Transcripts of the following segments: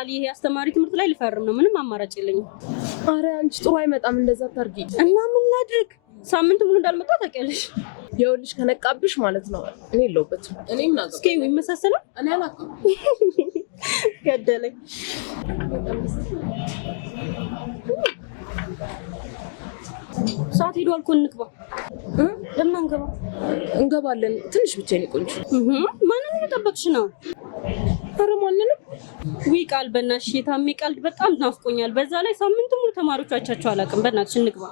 ቃል ይሄ አስተማሪ ትምህርት ላይ ልፈርም ነው ምንም አማራጭ የለኝም አረ አንቺ ጥሩ አይመጣም እንደዛ ታርጊ እና ምን ላድርግ ሳምንት ሙሉ እንዳልመጣ ታውቂያለሽ የውልሽ ከነቃብሽ ማለት ነው እኔ የለውበት እኔ ምን አገባኝ እስኪ ይመሳሰላል እኔ አላውቅም ገደለኝ ሰዓት ሄዷል እኮ እንግባ ለምን አንገባ እንገባለን ትንሽ ብቻ ነው ቆንጆ ማንን እየጠበቅሽ ነው አረ ማንንም ወይ ቃል በእናትሽ የታሜ ቃል በጣም ናፍቆኛል በዛ ላይ ሳምንት ሙሉ ተማሪዎቻቸው አላውቅም በእናትሽ እንግባ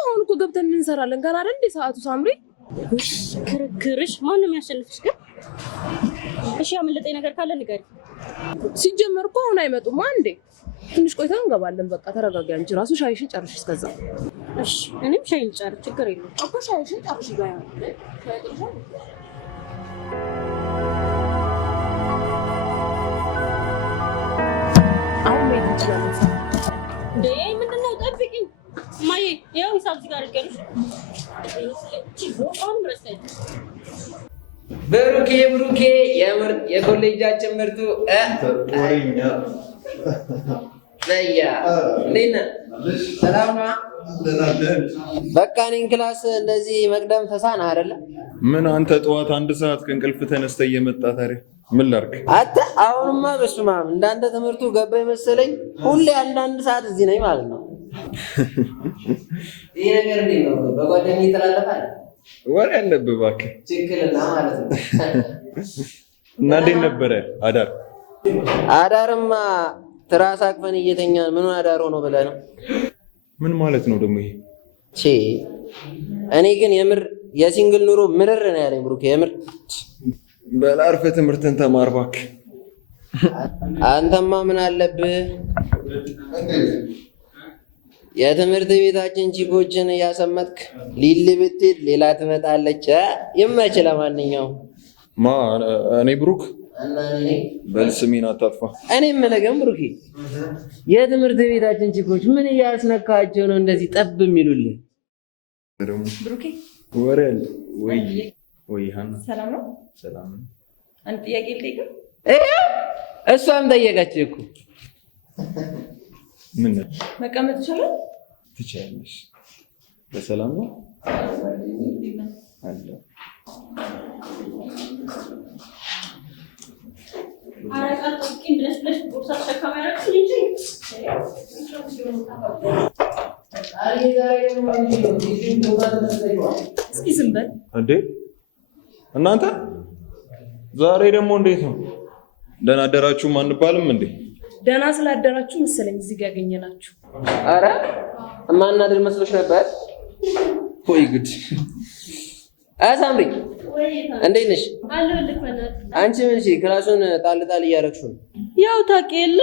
አሁን እኮ ገብተን እንሰራለን ገና አይደል እንደ ሰዓቱ ሳምሪ ክርክርሽ ማንም ያሸንፍሽ ግን እሺ ያመለጠኝ ነገር ካለ ንገሪ ሲጀመር እኮ አሁን አይመጡም አንዴ ትንሽ ቆይተን እንገባለን በቃ ተረጋጊ አንቺ ራሱ ሻይሽን ጨርሽ እስከዛ እሺ እኔም ሻይን ጨርሽ ችግር የለውም እኮ ሻይሽን ጨርሽ ጋር አሁን መሄድ እንችላለን እንዴ ምንድነው ጠብቂኝ ማዬ ያው ሂሳብ እዚህ ጋር አድርገሽ ብሩኬ የኮሌጃችን ምርጡ ነያ ለና ሰላም ነው በቃ እኔን ክላስ እንደዚህ መቅደም ተሳና አይደለ ምን አንተ ጠዋት 1 ሰዓት ከእንቅልፍ ተነስተህ እየመጣ ታዲያ ምን ላድርግ አታ አሁንማ በስማም እንዳንተ ትምህርቱ ገባኝ መሰለኝ ሁሌ አንድ ሰዓት እዚህ ነኝ ማለት ነው ይሄ ነገር እንዴ ነው በጓደኛዬ ይተላለፋል ወሬ አለብህ እባክህ ችግርና ማለት ነው እና እንዴት ነበረ አዳርማ ትራስ አቅፈን እየተኛን ምን አዳር ሆኖ ብለህ ነው ምን ማለት ነው ደግሞ ይሄ እኔ ግን የምር የሲንግል ኑሮ ምርር ነው ያለኝ ብሩክ የምር በላርፈ ትምህርትን ተማር እባክህ አንተማ ምን አለብህ የትምህርት ቤታችን ቺኮችን እያሰመጥክ ሊል ብትል ሌላ ትመጣለች ይመች ለማንኛውም እኔ ብሩክ እና እኔ በልስሜን አታጥፋ እኔ የምልህ ብሩክ የትምህርት ቤታችን ቺኮች ምን እያስነካቸው ነው እንደዚህ ጠብ የሚሉልህ ብሩክ ወሬ አለ ወይ ሃና ሰላም ነው ሰላም አንተ ጥያቄ ልጠይቅህ እሷም ጠየቀች እኮ ምን መቀመጥ ይችላል ትችያለሽ በሰላም ነው አለ አረቃ ጥቂን ድረስ ቦርሳ ተሸካሚ ያረክሽ እንጂ እስኪ ዝም በል እንዴ እናንተ ዛሬ ደግሞ እንዴት ነው ደህና አደራችሁ አንባልም እንዴ ደህና ስላደራችሁ መሰለኝ እዚህ ጋር ያገኘናችሁ አረ ማናደር መስሎሽ ነበር ወይ ግድ አሳምሪ እንዴት ነሽ አለልክ ማለት አንቺ ምን እሺ ክላሱን ጣል እያረግሽ ነው ያው ታውቂያለ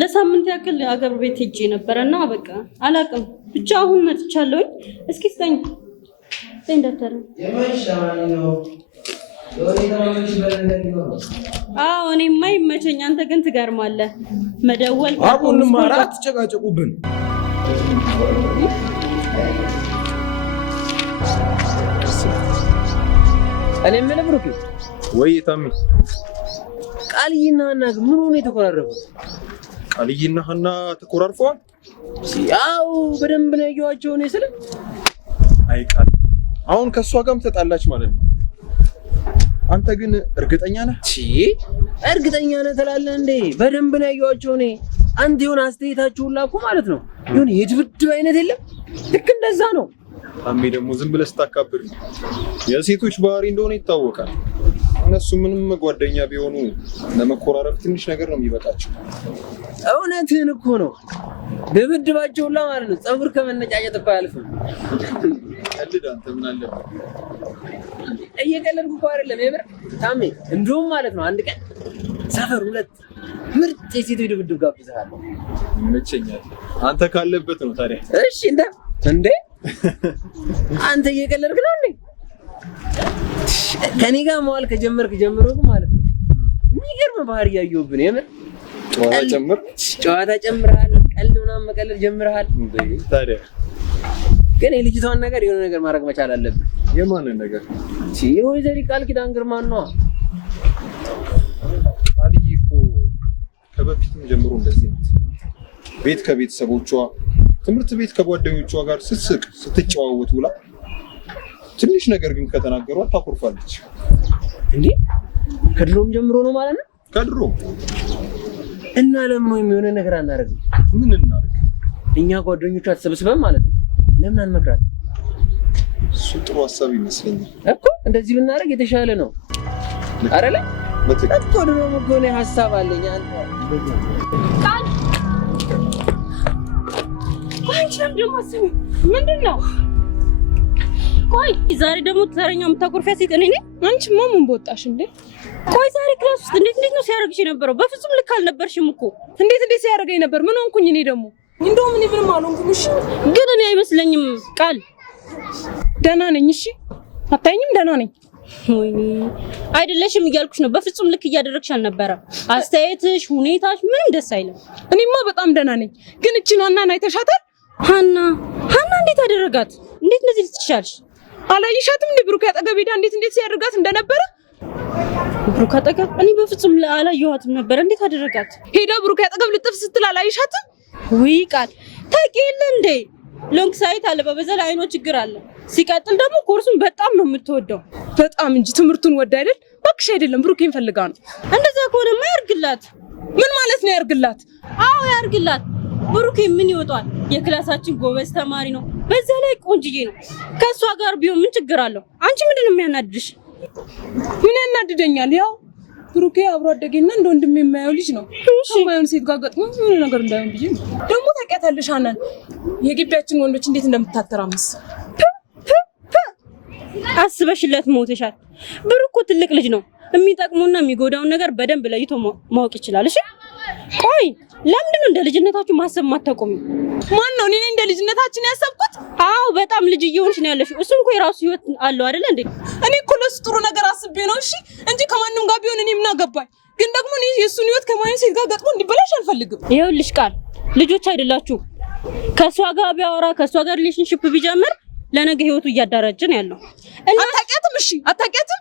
ለሳምንት ያክል አገር ቤት ሄጄ ነበርና በቃ አላቅም ብቻ አሁን መጥቻለሁ እስኪ ስጠኝ እንደተረ የማይሻማኝ ነው ዶሪ ተማምሽ በለንደን ነው እኔማ ይመቸኝ አንተ ግን ትገርማለህ መደወል አሁን ማራት ተጨቃጨቁብን እኔ ምን ብሩክ ወይ ታሚ ቃልይና ሀና ምን ሆነ የተቆራረፉት ቃልይና ሀና ተቆራርፈዋል ያው በደንብ ነው ያዩዋቸው ነው ስለ አይቃል አሁን ከሷ ጋርም ተጣላች ማለት ነው አንተ ግን እርግጠኛ ነህ እርግጠኛ ነህ ትላለህ እንዴ በደንብ ነው ያዩዋቸው ነው አንተ የሆነ አስተያየታችሁ ሁላ እኮ ማለት ነው የሆነ የድብድብ አይነት የለም ልክ እንደዛ ነው ታሚ ደግሞ ዝም ብለህ ስታካብር የሴቶች ባህሪ እንደሆነ ይታወቃል እነሱ ምንም ጓደኛ ቢሆኑ ለመቆራረፍ ትንሽ ነገር ነው የሚበቃቸው እውነትህን እኮ ነው ድብድባቸው ሁላ ማለት ነው ፀጉር ከመነጫጨት እኮ አያልፍም ቀልድ አንተ ምን አለበት እየቀለድኩ እኮ አይደለም የምር ታሚ እንደውም ማለት ነው አንድ ቀን ሰፈር ሁለት ምርጥ የሴቶች ድብድብ ጋብዘሃለሁ ይመቸኛል አንተ ካለበት ነው ታዲያ እሺ እንዴ አንተ እየቀለድክ ነው እንዴ ከኔ ጋር መዋል ከጀመርክ ጀምሮ ማለት ነው የሚገርም ባህሪ ያየሁብን የምር ጨዋታ ጨምረሃል ቀልድ ምናምን መቀለድ ጀምረሃል እንዴ ታዲያ ግን የልጅቷን ነገር የሆነ ነገር ማድረግ መቻል አለብን የማንን ነገር ወይዘሪ ቃል ኪዳን ግርማን ነው ቃልዬ እኮ ከበፊት በፊትም ጀምሮ እንደዚህ ናት። ቤት ከቤተሰቦቿ፣ ትምህርት ቤት ከጓደኞቿ ጋር ስትስቅ ስትጨዋወት ውላ ትንሽ ነገር ግን ከተናገሯት ታኮርፋለች። እንዴ ከድሮም ጀምሮ ነው ማለት ነው? ከድሮም። እና ለምን የሚሆነ ነገር አናደርግም? ምን እናድርግ? እኛ ጓደኞቿ ተሰብስበን ማለት ነው። ለምን አንመክራት? እሱ ጥሩ ሀሳብ ይመስለኛል እኮ። እንደዚህ ብናደርግ የተሻለ ነው አይደለ? እኮ ድሮም እኮ እኔ ሀሳብ አለኝ። አንተ ቃል አንቺም ደግሞ አስቢ። ምንድን ነው? ቆይ ዛሬ ደግሞ ተረኛው የምታኮርፊያ ሴት እኔ ነኝ? አንቺማ ምን በወጣሽ እንዴ? ቆይ ዛሬ ክላስ ውስጥ እንዴት ነው ሲያደርግሽ የነበረው? በፍጹም ልክ አልነበርሽም እኮ። እንዴት ሲያደርገኝ ነበር? ምን ሆንኩኝ እኔ ደግሞ? እንደውም እኔ ምንም አልሆንኩም። እሺ ግን እኔ አይመስለኝም ቃል። ደህና ነኝ። እሺ አታይኝም? ደህና ነኝ። ወይኔ አይደለሽም እያልኩሽ ነው። በፍጹም ልክ እያደረግሽ አልነበረም። አስተያየትሽ፣ ሁኔታሽ ምንም ደስ አይልም። እኔማ በጣም ደህና ነኝ። ግን እቺን ሀናን አይተሻታል? ሀና እንዴት አደረጋት? እንዴት እንደዚህ ልትሻልሽ? አላየሻትም እንዴ? ብሩክ አጠገብ ሄዳ እንዴት ሲያደርጋት እንደነበረ። ብሩክ አጠገብ? እኔ በፍጹም አላየኋትም ነበር። እንዴት አደረጋት? ሄዳ ብሩክ አጠገብ ልጥፍ ስትል አላየሻትም? ውይ ቃል ታውቂ የለ እንዴ? ሎንግ ሳይት አለ፣ በበዛ ላይ አይኖ ችግር አለ። ሲቀጥል ደግሞ ኮርሱን በጣም ነው የምትወደው። በጣም እንጂ ትምህርቱን ወድ አይደል? እባክሽ አይደለም ብሩኬን ፈልጋ ነው። እንደዛ ከሆነማ ያርግላት። ምን ማለት ነው ያርግላት? አዎ ያርግላት። ብሩኬ ምን ይወጣል? የክላሳችን ጎበዝ ተማሪ ነው። በዛ ላይ ቆንጅዬ ነው። ከሷ ጋር ቢሆን ምን ችግር አለው? አንቺ ምንድነው የሚያናድድሽ? ምን ያናድደኛል? ያው ብሩኬ አብሮ አደገና እንደ ወንድም የማየው ልጅ ነው። ከማየውን ሴት ጋር ገጥሞ ምን ነገር እንዳይሆን ብዬ ነው። ደግሞ ታውቂያታለሽ ሀናን፣ የግቢያችን ወንዶች እንዴት እንደምታተራምስ አስበሽለት ሞተሻል። ብሩክ ትልቅ ልጅ ነው። የሚጠቅሙና የሚጎዳውን ነገር በደንብ ለይቶ ማወቅ ይችላል። እሺ ቆይ ለምንድን ነው እንደ ልጅነታችሁ ማሰብ ማታቆሚ? ማን ነው? እኔ ነኝ እንደ ልጅነታችን ያሰብኩት? አዎ በጣም ልጅ እየሆንሽ ነው ያለሽው። እሱም እኮ የራሱ ህይወት አለው አይደል እንዴ? እኔ እኮ ለሱ ጥሩ ነገር አስቤ ነው እሺ፣ እንጂ ከማንም ጋር ቢሆን እኔ ምን አገባኝ? ግን ደግሞ እኔ የሱን ህይወት ከማንም ሴት ጋር ገጥሞ እንዲበላሽ አልፈልግም። ይኸውልሽ ቃል ልጆች አይደላችሁ። ከሷ ጋር ቢያወራ ከሷ ጋር ሪሌሽንሺፕ ቢጀምር ለነገ ህይወቱ እያዳረጀን ያለው እና አታውቂያትም? እሺ አታውቂያትም?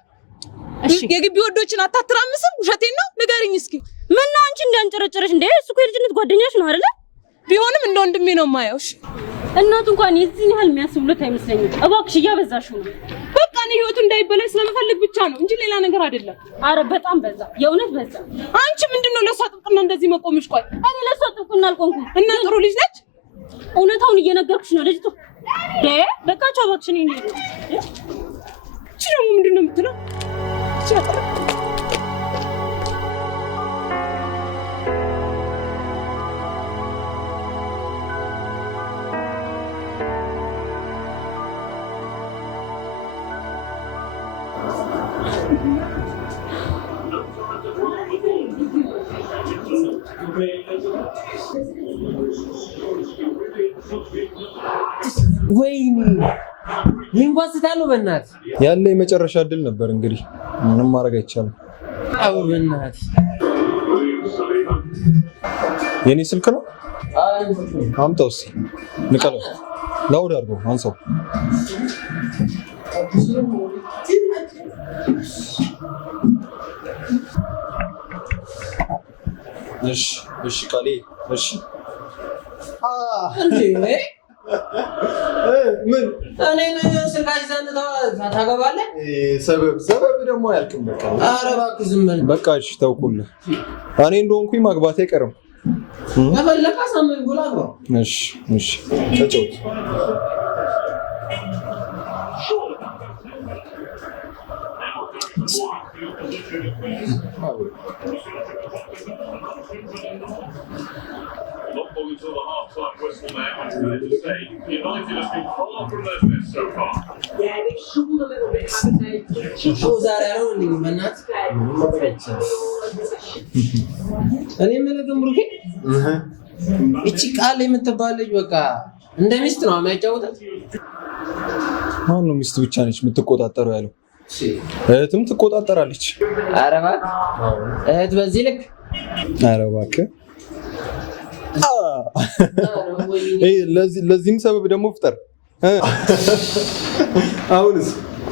እሺ የግቢ ወዶችን አታትራምስም? ውሸቴን ነው ንገሪኝ እስኪ። ምን ነው አንቺ እንዳንጨረጨረሽ እንዴ? እሱ እኮ የልጅነት ጓደኛሽ ነው አይደለ? ቢሆንም እንደ ወንድሜ ነው የማየው። እሺ እናቱ እንኳን የዚህን ያህል የሚያስብሉት አይመስለኝም። እባክሽ እያበዛሽው ነው። በቃ እኔ ህይወቱ እንዳይበላሽ ስለምፈልግ ብቻ ነው እንጂ ሌላ ነገር አይደለም። አረ በጣም በዛ፣ የእውነት በዛ። አንቺ ምንድነው ለሷ ጥብቅና እንደዚህ መቆምሽ? ቆይ እኔ ለሷ ጥብቅና አልቆምኩም። እና ጥሩ ልጅ ነች። እውነታውን እየነገርኩሽ ነው ልጅቱ። በቃ ቻው እባክሽ። እኔ እቺ ደግሞ ምንድነው የምትለው? ወይኔ ይንጓስታሉ። በእናትህ ያለ የመጨረሻ እድል ነበር። እንግዲህ ምንም ማድረግ አይቻልም። አው በእናትህ የኔ ስልክ ነው። አምጣው እስኪ ንቀለው። ላውድ አድርገው አንሳው። እሺ ቃሌ እሺ። እንዴ ምን እኔ ነኝ ስልካሽ ዘንተው ታገባለህ? ሰበብ ደግሞ አያልቅም። በቃ ኧረ እባክህ ዝም በል በቃ። እሺ ተውኩልህ። እኔ እንደሆንኩኝ ማግባቴ አይቀርም። ከፈለክ አሳመኝ ጎላ አግባ። እሺ ተጫወት። Until the half-time whistle now, and fair to say, United has been far from their best so far. Yeah, they've struggled a little bit, haven't they? ዛሬ አልሆንልኝም በእናትህ። እኔ የምልህ ግን ብሩኬ እቺ ቃል የምትባል ልጅ በቃ እንደ ሚስት ነው የሚያጫውታት። ማን ነው ሚስት ብቻ ነች የምትቆጣጠረው ያለው? እህትም ትቆጣጠራለች። ኧረ እባክህ እህት በዚህ ልክ? ኧረ እባክህ ለዚህም ሰበብ ደግሞ ፍጠር።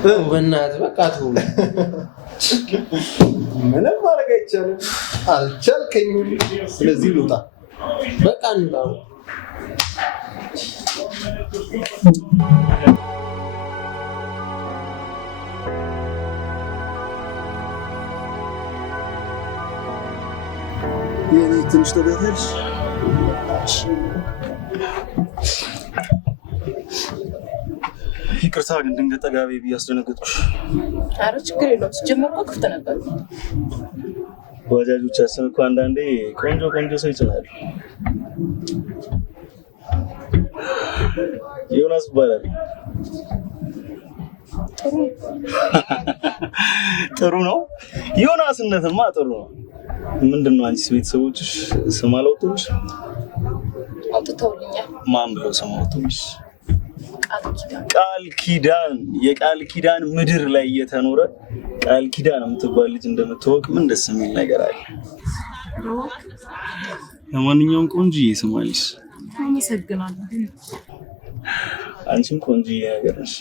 በእናትህ በቃ ተው። ምንም ማድረግ አይቻልም። አልቻልከኝም። ስለዚህ ልውጣ። በቃ እንውጣ። የኔ ትንሽ ተጋታልሽ ይቅርታ ግን ድንገት ጠጋቤ ብዬ አስደነገጥኩሽ። ኧረ ችግር የለውም። ሲጀመር እኮ ክፍት ነበር። ባጃጆቻችን እኮ አንዳንዴ ቆንጆ ቆንጆ ሰው ይጭናሉ። ዮናስ ይባላል። ጥሩ ነው። ዮናስነትማ ጥሩ ነው። ምንድን ነው አንቺስ ቤተሰቦችሽ ስም አላወጡልሽ? አውጥተውልኛል። ማን ብለው ስም አወጡልሽ? ቃል ኪዳን። የቃል ኪዳን ምድር ላይ እየተኖረ ቃል ኪዳን የምትባል ልጅ እንደምትወቅ ምን ደስ የሚል ነገር አለ። ለማንኛውም ቆንጆዬ ስማልሽ። አመሰግናለሁ። አንቺም ቆንጆዬ ነገር ነሽ።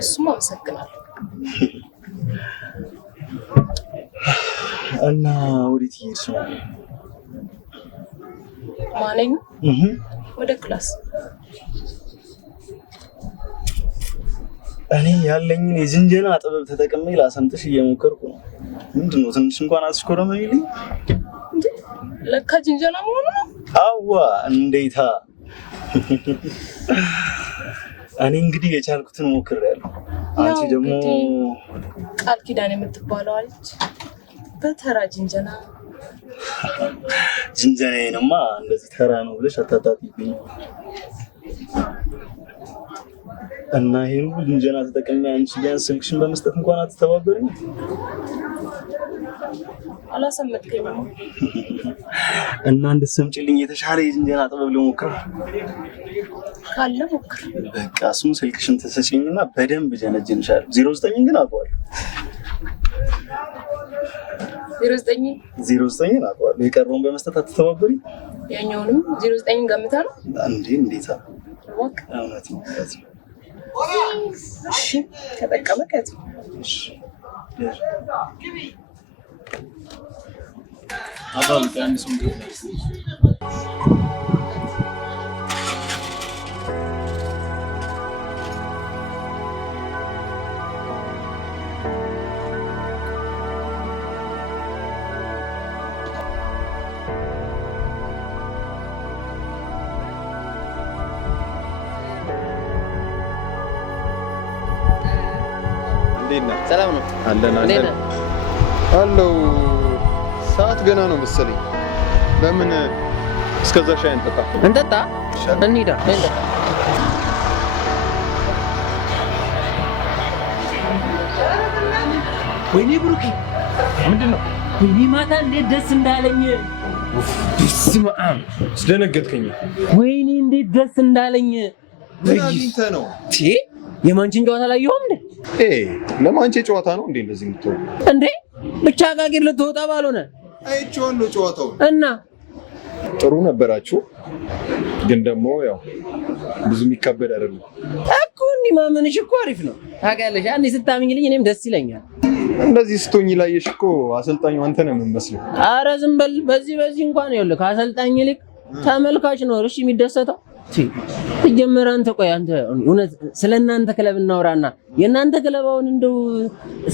እሱም አመሰግናለሁ። እና ወዴት እየሄድሽ ነው? ማለኝ ወደ ክላስ። እኔ ያለኝን የዝንጀና ጥበብ ተጠቅሜ ላሰምጥሽ እየሞከርኩ ነው። ምንድን ነው ትንሽ እንኳን አትሽኮረመሚልኝ? ለካ ዝንጀና መሆኑ ነው። አዋ እንዴታ! እኔ እንግዲህ የቻልኩትን ሞክሬያለሁ። አንቺ ደግሞ ቃል ኪዳን የምትባለው አለች በተራ ዝንጀና። ዝንጀናዬንማ እንደዚህ ተራ ነው ብለሽ አታጣጥይብኝ። እና ይሄን ሁሉ ዝንጀና ተጠቅሜ አንቺ ቢያንስ ስልክሽን በመስጠት እንኳን አትተባበሪኝ? አላሰመጥከኝም። እና እንድትሰምጪልኝ የተሻለ የዝንጀና ጥበብ ልሞክር ካለ ሞክር። በቃ እሱን ስልክሽን ትሰጪኝና በደንብ ጀነጅንሻለሁ። 09 ግን አውቀዋለሁ። 09 አውቀዋለሁ። የቀረውን በመስጠት አትተባበሪኝ? ያኛውንም 09 ገምታ ነው እንዴ? እንዴታ! እውነት ነው። እሺ ከጠቀመ ከት አባባ አንድ ሰው ሰላም ነው አለን አለው። ሰዓት ገና ነው መሰለኝ። ለምን እስከዛ ሻይ እንጠጣ? እንሂዳ። ወይኔ ብሩኬ፣ ምንድን ነው? ወይኔ ማታ እንዴት ደስ እንዳለኝ። በስመ አብ አስደነገጥከኝ። ወይኔ እንዴት ደስ እንዳለኝ። ምን አግኝተህ ነው? የማንቺን ጨዋታ አላየሁም እንዴ? ለማንቼ ጨዋታ ነው እንዴ እንደዚህ የምትሆነው? እንዴ ብቻ ጋጌር ልትወጣ ባልሆነ አይቼዋለሁ ጨዋታው እና ጥሩ ነበራችሁ፣ ግን ደግሞ ያው ብዙ የሚከበድ አይደለም እኮ። እንዲህ ማመንሽ እኮ አሪፍ ነው ታውቂያለሽ። አንዴ ስታምኝልኝ እኔም ደስ ይለኛል። እንደዚህ ስትሆኝ ላየሽ እኮ አሰልጣኙ አንተ ነው የምመስለው። ኧረ ዝም በል። በዚህ እንኳን ይኸውልህ ከአሰልጣኝ ይልቅ ተመልካች ነው እሺ የሚደሰተው። ሲጀመር አንተ ቆይ አንተ እውነት ስለናንተ ክለብ እናውራና የናንተ ክለብ አሁን እንደው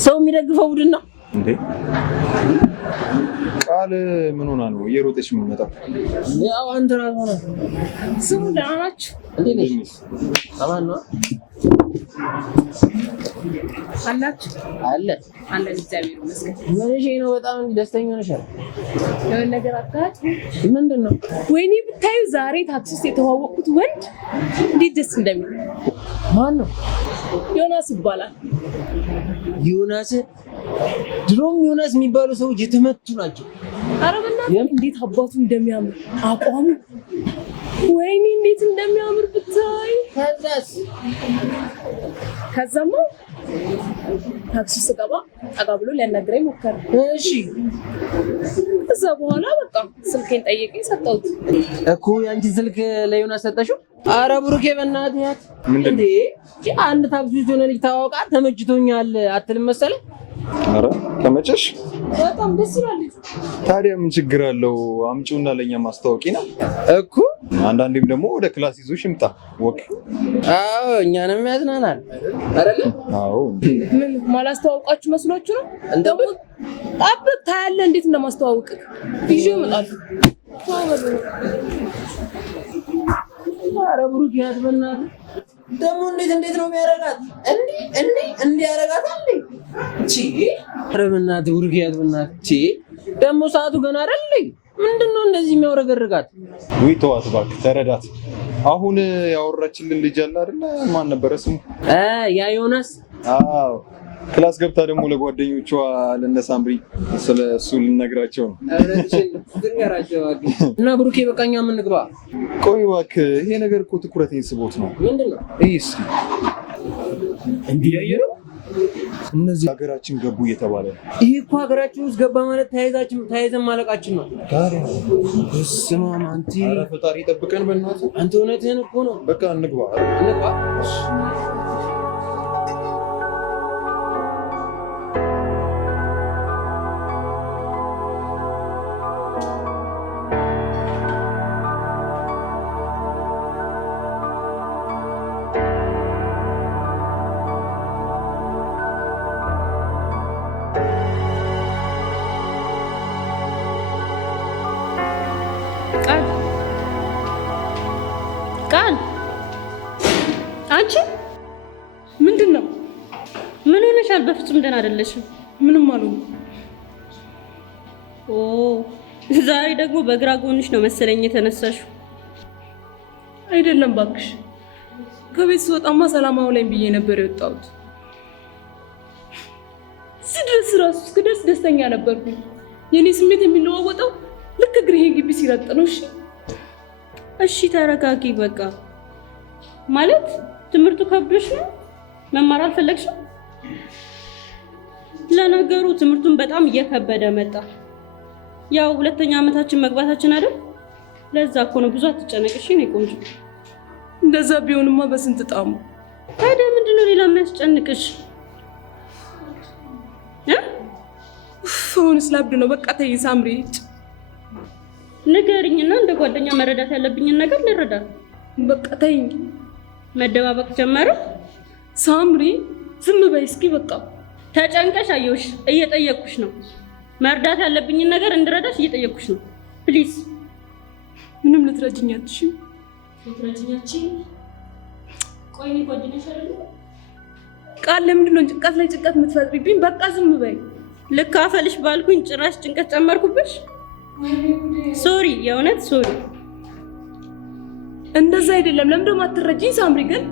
ሰው የሚደግፈው ቡድን ነው እንዴ? ቃል ምን ሆና ነው እየሮጠች የምትመጣው? ያው አንተ ራስህ ሆነ ስሙ ደህና ናችሁ? እንዴት ነሽ? አማን ነው አላችሁ? አለ እግዚአብሔር ይመስገን። ምንሽ ነው? በጣም ደስተኛ ነሽ? የሆነ ነገር አጋጥ ምንድን ነው? ወይኔ ብታዩ ዛሬ ታክሲ ውስጥ የተዋወቅኩት ወንድ እንዴት ደስ እንደሚል። ማን ነው? ዮናስ ይባላል። ዮናስ? ድሮም ዮናስ የሚባሉ ሰዎች የተመቱ ናቸው። ኧረ በእናትህ እንዴት አባቱ እንደሚያምር አቋሙ፣ ወይኔ እንዴት እንደሚያምር ብታይ። ከዛማ ታክሲ ስገባ ጠጋ ብሎ ሊያናግረኝ ሞከረ። እሺ ከዛ በኋላ በቃ ስልኬን ጠየቀኝ፣ ሰጠሁት እኮ። ያንቺን ስልክ ለዮናስ ሰጠሽው? ኧረ ብሩኬ በእናትህ ያት ምንድን እንዴ አንድ ታክሲ ውስጥ የሆነ ልጅ ታወቃ ተመችቶኛል አትልም መሰለህ? ኧረ ተመቸሽ? በጣም ደስ ይላል። ታዲያ ምን ችግር አለው? አምጪውና ለእኛ ማስታወቂ ነው እኮ። አንዳንዴም ደግሞ ወደ ክላስ ይዞሽ ይምጣ ወክ። አዎ እኛንም ያዝናናል አይደለ? አዎ። ምን ማላስተዋውቃችሁ መስሏችሁ ነው? ደግሞ ጠብቅ ታያለህ እንዴት እንደማስተዋውቅ ይዤ እመጣለሁ። ኧረ ብሩኬ ያት በእናትህ ደግሞ እንዴት ነው የሚያረጋት? እንዴ ያረጋታል እንዴ? ኧረ በእናትህ ብሩኬ ያት በእናትህ ደግሞ ሰዓቱ ገና አይደል? ምንድነው እንደዚህ የሚያወረገርጋት? ውይ ተዋት እባክህ፣ ተረዳት። አሁን ያወራችልን ልጅ አለ አይደለ? ማን ነበረ ስሙ? ያ ዮናስ። አዎ ክላስ ገብታ ደግሞ ለጓደኞቿ ለነሳምሪ ስለ እሱ ልነግራቸው ነው። እና ብሩኬ በቃኛ ምን ንግባ? ቆይ እባክህ፣ ይሄ ነገር እኮ ትኩረቴን ስቦት ነው። ምንድነው? እስኪ እንዲህ ያየነው እነዚህ ሀገራችን ገቡ እየተባለ ነው። ይሄ እኮ ሀገራችን ውስጥ ገባ ማለት ተያይዘን ማለቃችን ነው። በስመ አብ አንተ። ኧረ ፈጣሪ ይጠብቀን በእናትህ። አንተ እውነትህን እኮ ነው። በቃ እንግባ። ቃል አንቺ ምንድን ነው? ምን ሆነሻል? በፍጹም ደህና አይደለሽም። ምንም አልሆንኩም። ኦ ዛሬ ደግሞ በግራ ጎንሽ ነው መሰለኝ የተነሳሽው። አይደለም እባክሽ፣ ከቤት ስወጣማ ሰላም አውለኝ ብዬ ነበር የወጣሁት። እዚህ ድረስ ራሱ እስክደርስ ደስተኛ ነበርኩኝ። የኔ ስሜት የሚለዋወጠው ልክ እግሬ ግቢ ሲረጥ ነው። እሺ ተረጋጊ። በቃ ማለት ትምህርቱ ከብዶሽ ነው? መማር አልፈለግሽም? ለነገሩ ትምህርቱን በጣም እየከበደ መጣ። ያው ሁለተኛ ዓመታችን መግባታችን አይደል? ለዛ እኮ ነው። ብዙ አትጨነቅሽ የኔ ቆንጆ። እንደዛ ቢሆንማ በስንት ጣሙ። ታዲያ ምንድነው ሌላ የሚያስጨንቅሽ? አሁንስ ላብድ ነው። በቃ ተይ ሳምሪ፣ ንገሪኝና እንደ ጓደኛ መረዳት ያለብኝን ነገር ልረዳ። በቃ ተይኝ። መደባበቅ ጀመረ። ሳምሪ ዝም በይ እስኪ። በቃ ተጨንቀሽ አየሁሽ። እየጠየቅኩሽ ነው። መርዳት ያለብኝን ነገር እንድረዳሽ እየጠየቅኩሽ ነው። ፕሊዝ። ምንም ልትረጅኝ አትችይም። ልትረጅኛችን? ቆይ እኔ ጓደኛሽ አይደለሁ? ቃል ለምንድን ነው ጭንቀት ላይ ጭንቀት የምትፈጥሪብኝ? በቃ ዝም በይ። ልክ አፈልሽ ባልኩኝ ጭራሽ ጭንቀት ጨመርኩብሽ። ሶሪ፣ የእውነት ሶሪ። እንደዛ አይደለም። ለምን ደግሞ አትረጂኝ ሳምሪ? ግን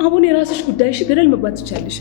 አሁን የራስሽ ጉዳይሽ፣ ገደል መግባት ትቻለሽ።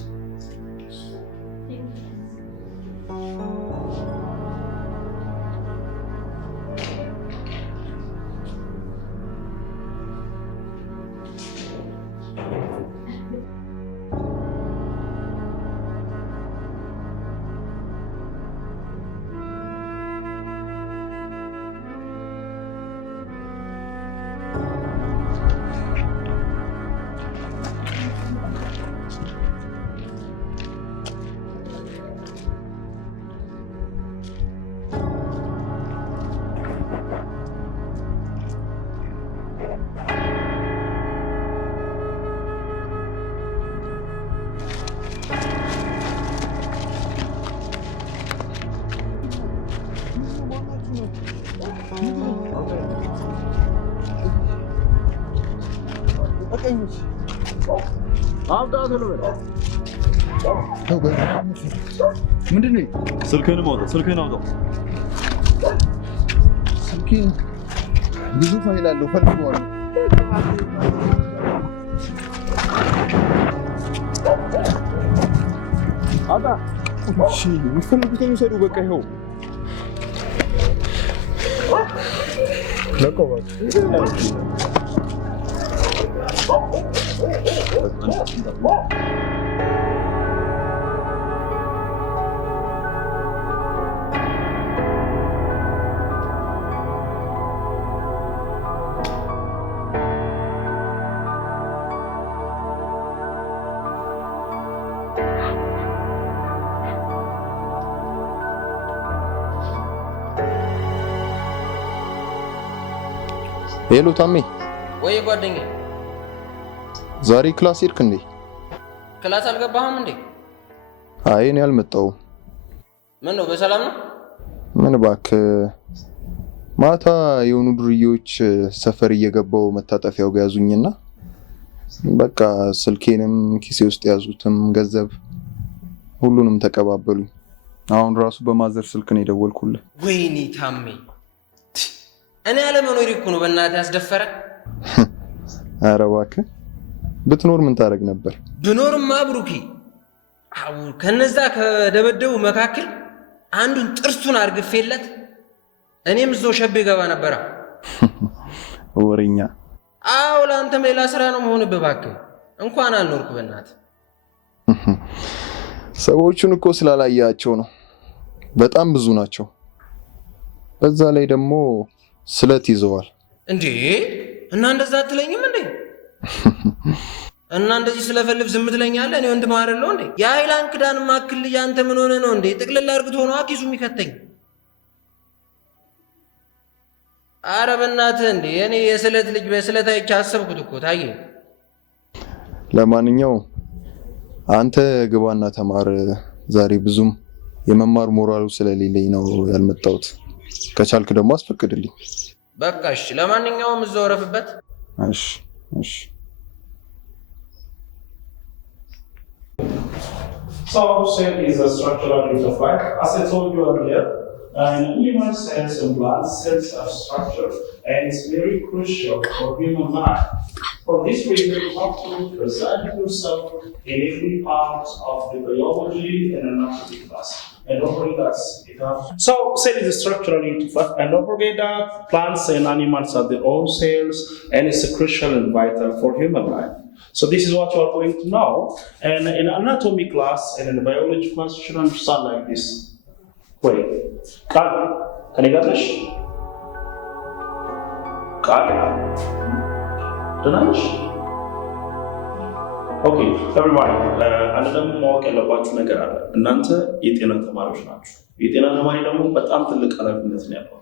ምንድን ነው? ስልክህን አውጣው፣ ስልክህን አውጣው። ስልኬን ብዙ ፋይል አለው፣ ፈልገዋለሁ። እሺ የምትፈልጉትን ውሰዱ። በቃ ይኸው ሄሎ ታሜ። ወይ ጓደኛዬ ዛሬ ክላስ ሄድክ እንዴ? ክላስ አልገባህም እንዴ? አይ እኔ አልመጣሁም። ምን ነው በሰላም ነው? ምን እባክህ ማታ የሆኑ ዱርዬዎች ሰፈር እየገባው መታጠፊያው ጋር ያዙኝና በቃ ስልኬንም ኪሴ ውስጥ ያዙትም ገንዘብ ሁሉንም ተቀባበሉኝ። አሁን ራሱ በማዘር ስልክ ነው የደወልኩልህ። ወይኔ ታሜ እኔ አለመኖር እኮ ነው በእናትህ ያስደፈረ። ኧረ እባክህ ብትኖር ምን ታደርግ ነበር? ብኖርማ ብሩኬ አው ከነዛ ከደበደቡ መካከል አንዱን ጥርሱን አርግፌለት እኔም እዛው ሸቤ ገባ ነበር። ወሬኛ። አው ለአንተም ሌላ ስራ ነው መሆንብህ። እባክህ እንኳን አልኖርኩ በእናትህ። ሰዎቹን እኮ ስላላያቸው ነው። በጣም ብዙ ናቸው። በዛ ላይ ደግሞ ስለት ይዘዋል። እንዴ እና እንደዛ አትለኝም እንዴ? እና እንደዚህ ስለፈልፍ ዝም ትለኛለህ? እኔ ወንድምህ አይደለሁ እንዴ? የሃይላንድ ክዳን ማክል ልጅ አንተ ምን ሆነ ነው እንዴ? ጥቅልል አርግቶ ነው አኪሱ የሚከተኝ። ኧረ በእናትህ እንዴ እኔ የስለት ልጅ በስለት አይቼ አሰብኩት እኮ ታዬ። ለማንኛውም አንተ ግባና ተማር። ዛሬ ብዙም የመማር ሞራሉ ስለሌለኝ ነው ያልመጣሁት። ከቻልክ ደግሞ አስፈቅድልኝ። በቃ እሺ። ለማንኛውም እዛው ረፍበት። እሺ እሺ። So cell is a structural unit of life. As I told you earlier, human cells and blood cells are structured, and it's very crucial for human life. For this reason, you have to present yourself in every part of the biology and anatomy class. And don't forget that. So, cell is a structural unit of life, and don't forget that plants and animals have their own cells, and it's crucial and vital for human life. So this is what you are going to know. And in anatomy class and in biology class, you should understand like this. Wait, can you get this? Okay, everybody. አንድ ደግሞ ማወቅ ያለባችሁ ነገር አለ። እናንተ የጤና ተማሪዎች ናችሁ። የጤና ተማሪ ደግሞ በጣም ትልቅ ኃላፊነት ነው ያለው።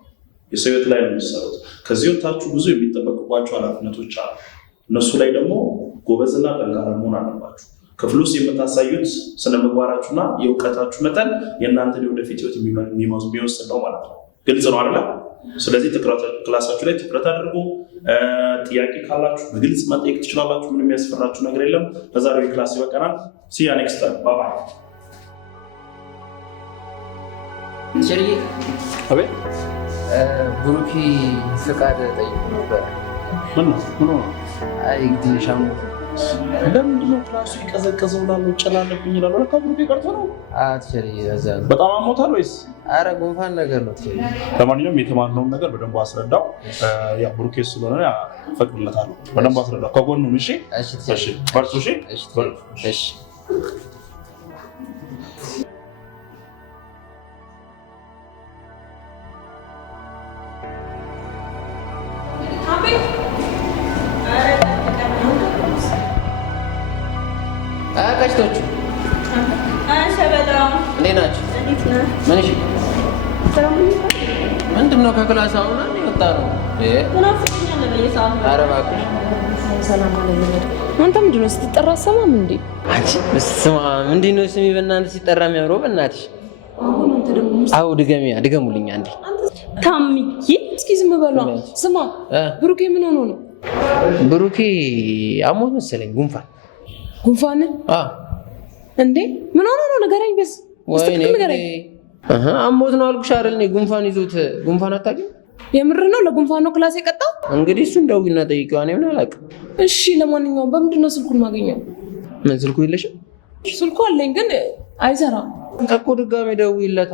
የሰው ሕይወት ላይ ነው የሚሰሩት። ከዚህ ወጣችሁ ብዙ የሚጠበቅባችሁ ኃላፊነቶች አሉ። እነሱ ላይ ደግሞ ጎበዝና ጠንካራ መሆን አለባችሁ። ክፍል ውስጥ የምታሳዩት ስነ ምግባራችሁና የእውቀታችሁ መጠን የእናንተ ወደፊት ሕይወት የሚወስድ ነው ማለት ነው። ግልጽ ነው አይደል? ስለዚህ ክላሳችሁ ላይ ትኩረት አድርጉ። ጥያቄ ካላችሁ በግልጽ መጠየቅ ትችላላችሁ። ምንም የሚያስፈራችሁ ነገር የለም። ለዛሬው ክላስ ይበቃናል። see you next time. bye bye. ቸርዬ አቤት። ብሩኪ ፍቃድ ጠይቆ ነበር። ምን ነው? አይ ግዴታ ነው። ለምንድን ነው ክላሱ የቀዘቀዘው? ላለው ጨላለብኝ ይላል። ለካ ብሩኬ ቀርቶ ነው። ቸርዬ እዛ ነው። በጣም አሞታል ወይስ? አረ ጉንፋን ነገር ነው ቸርዬ። ለማንኛውም የተማርነውን ነገር በደንብ አስረዳው። ያ ብሩኬ ስለሆነ ፈቅድለታለሁ። በደንብ አስረዳው ከጎኑ። እሺ እሺ። በርቱ። እሺ እሺ። አቃሽቶቹ ሰላም እንዴት ናችሁ? እንዴት ነህ? ምን እሺ፣ ምንድን ነው ከክላስ አሁን የወጣ ነው? ትናፍቀኛለህ በየሰዓቱ። ኧረ እባክሽ ሰላም አለኝ። አንተ ምንድን ነው ስትጠራ አሰማም እንዴ? አንቺ ስማ፣ ምንድን ነው ስሜ በእናንተ ሲጠራ የሚያምረው? በእናትሽ አዎ፣ ድገሙልኝ አንዴ። ታምዬ እስኪ ዝም በሏ። ስማ ብሩኬ ምን ሆኖ ነው? ብሩኬ አሞት መሰለኝ ጉንፋን። ጉንፋን? እንዴ ምን ሆኖ ነው? ንገረኝ በስ አሞት ነው አልኩሽ አይደል? ጉንፋን ይዞት። ጉንፋን አታውቂም? የምር ነው? ለጉንፋን ነው ክላስ የቀጣው? እንግዲህ እሱን ደውይና ጠይቂው። እኔ ምን አላውቅም። እሺ ለማንኛውም በምንድን ነው ስልኩን ማገኘው? ምን ስልኩ የለሽም? ስልኩ አለኝ ግን አይሰራም እኮ። ድጋሜ ደውይለታ።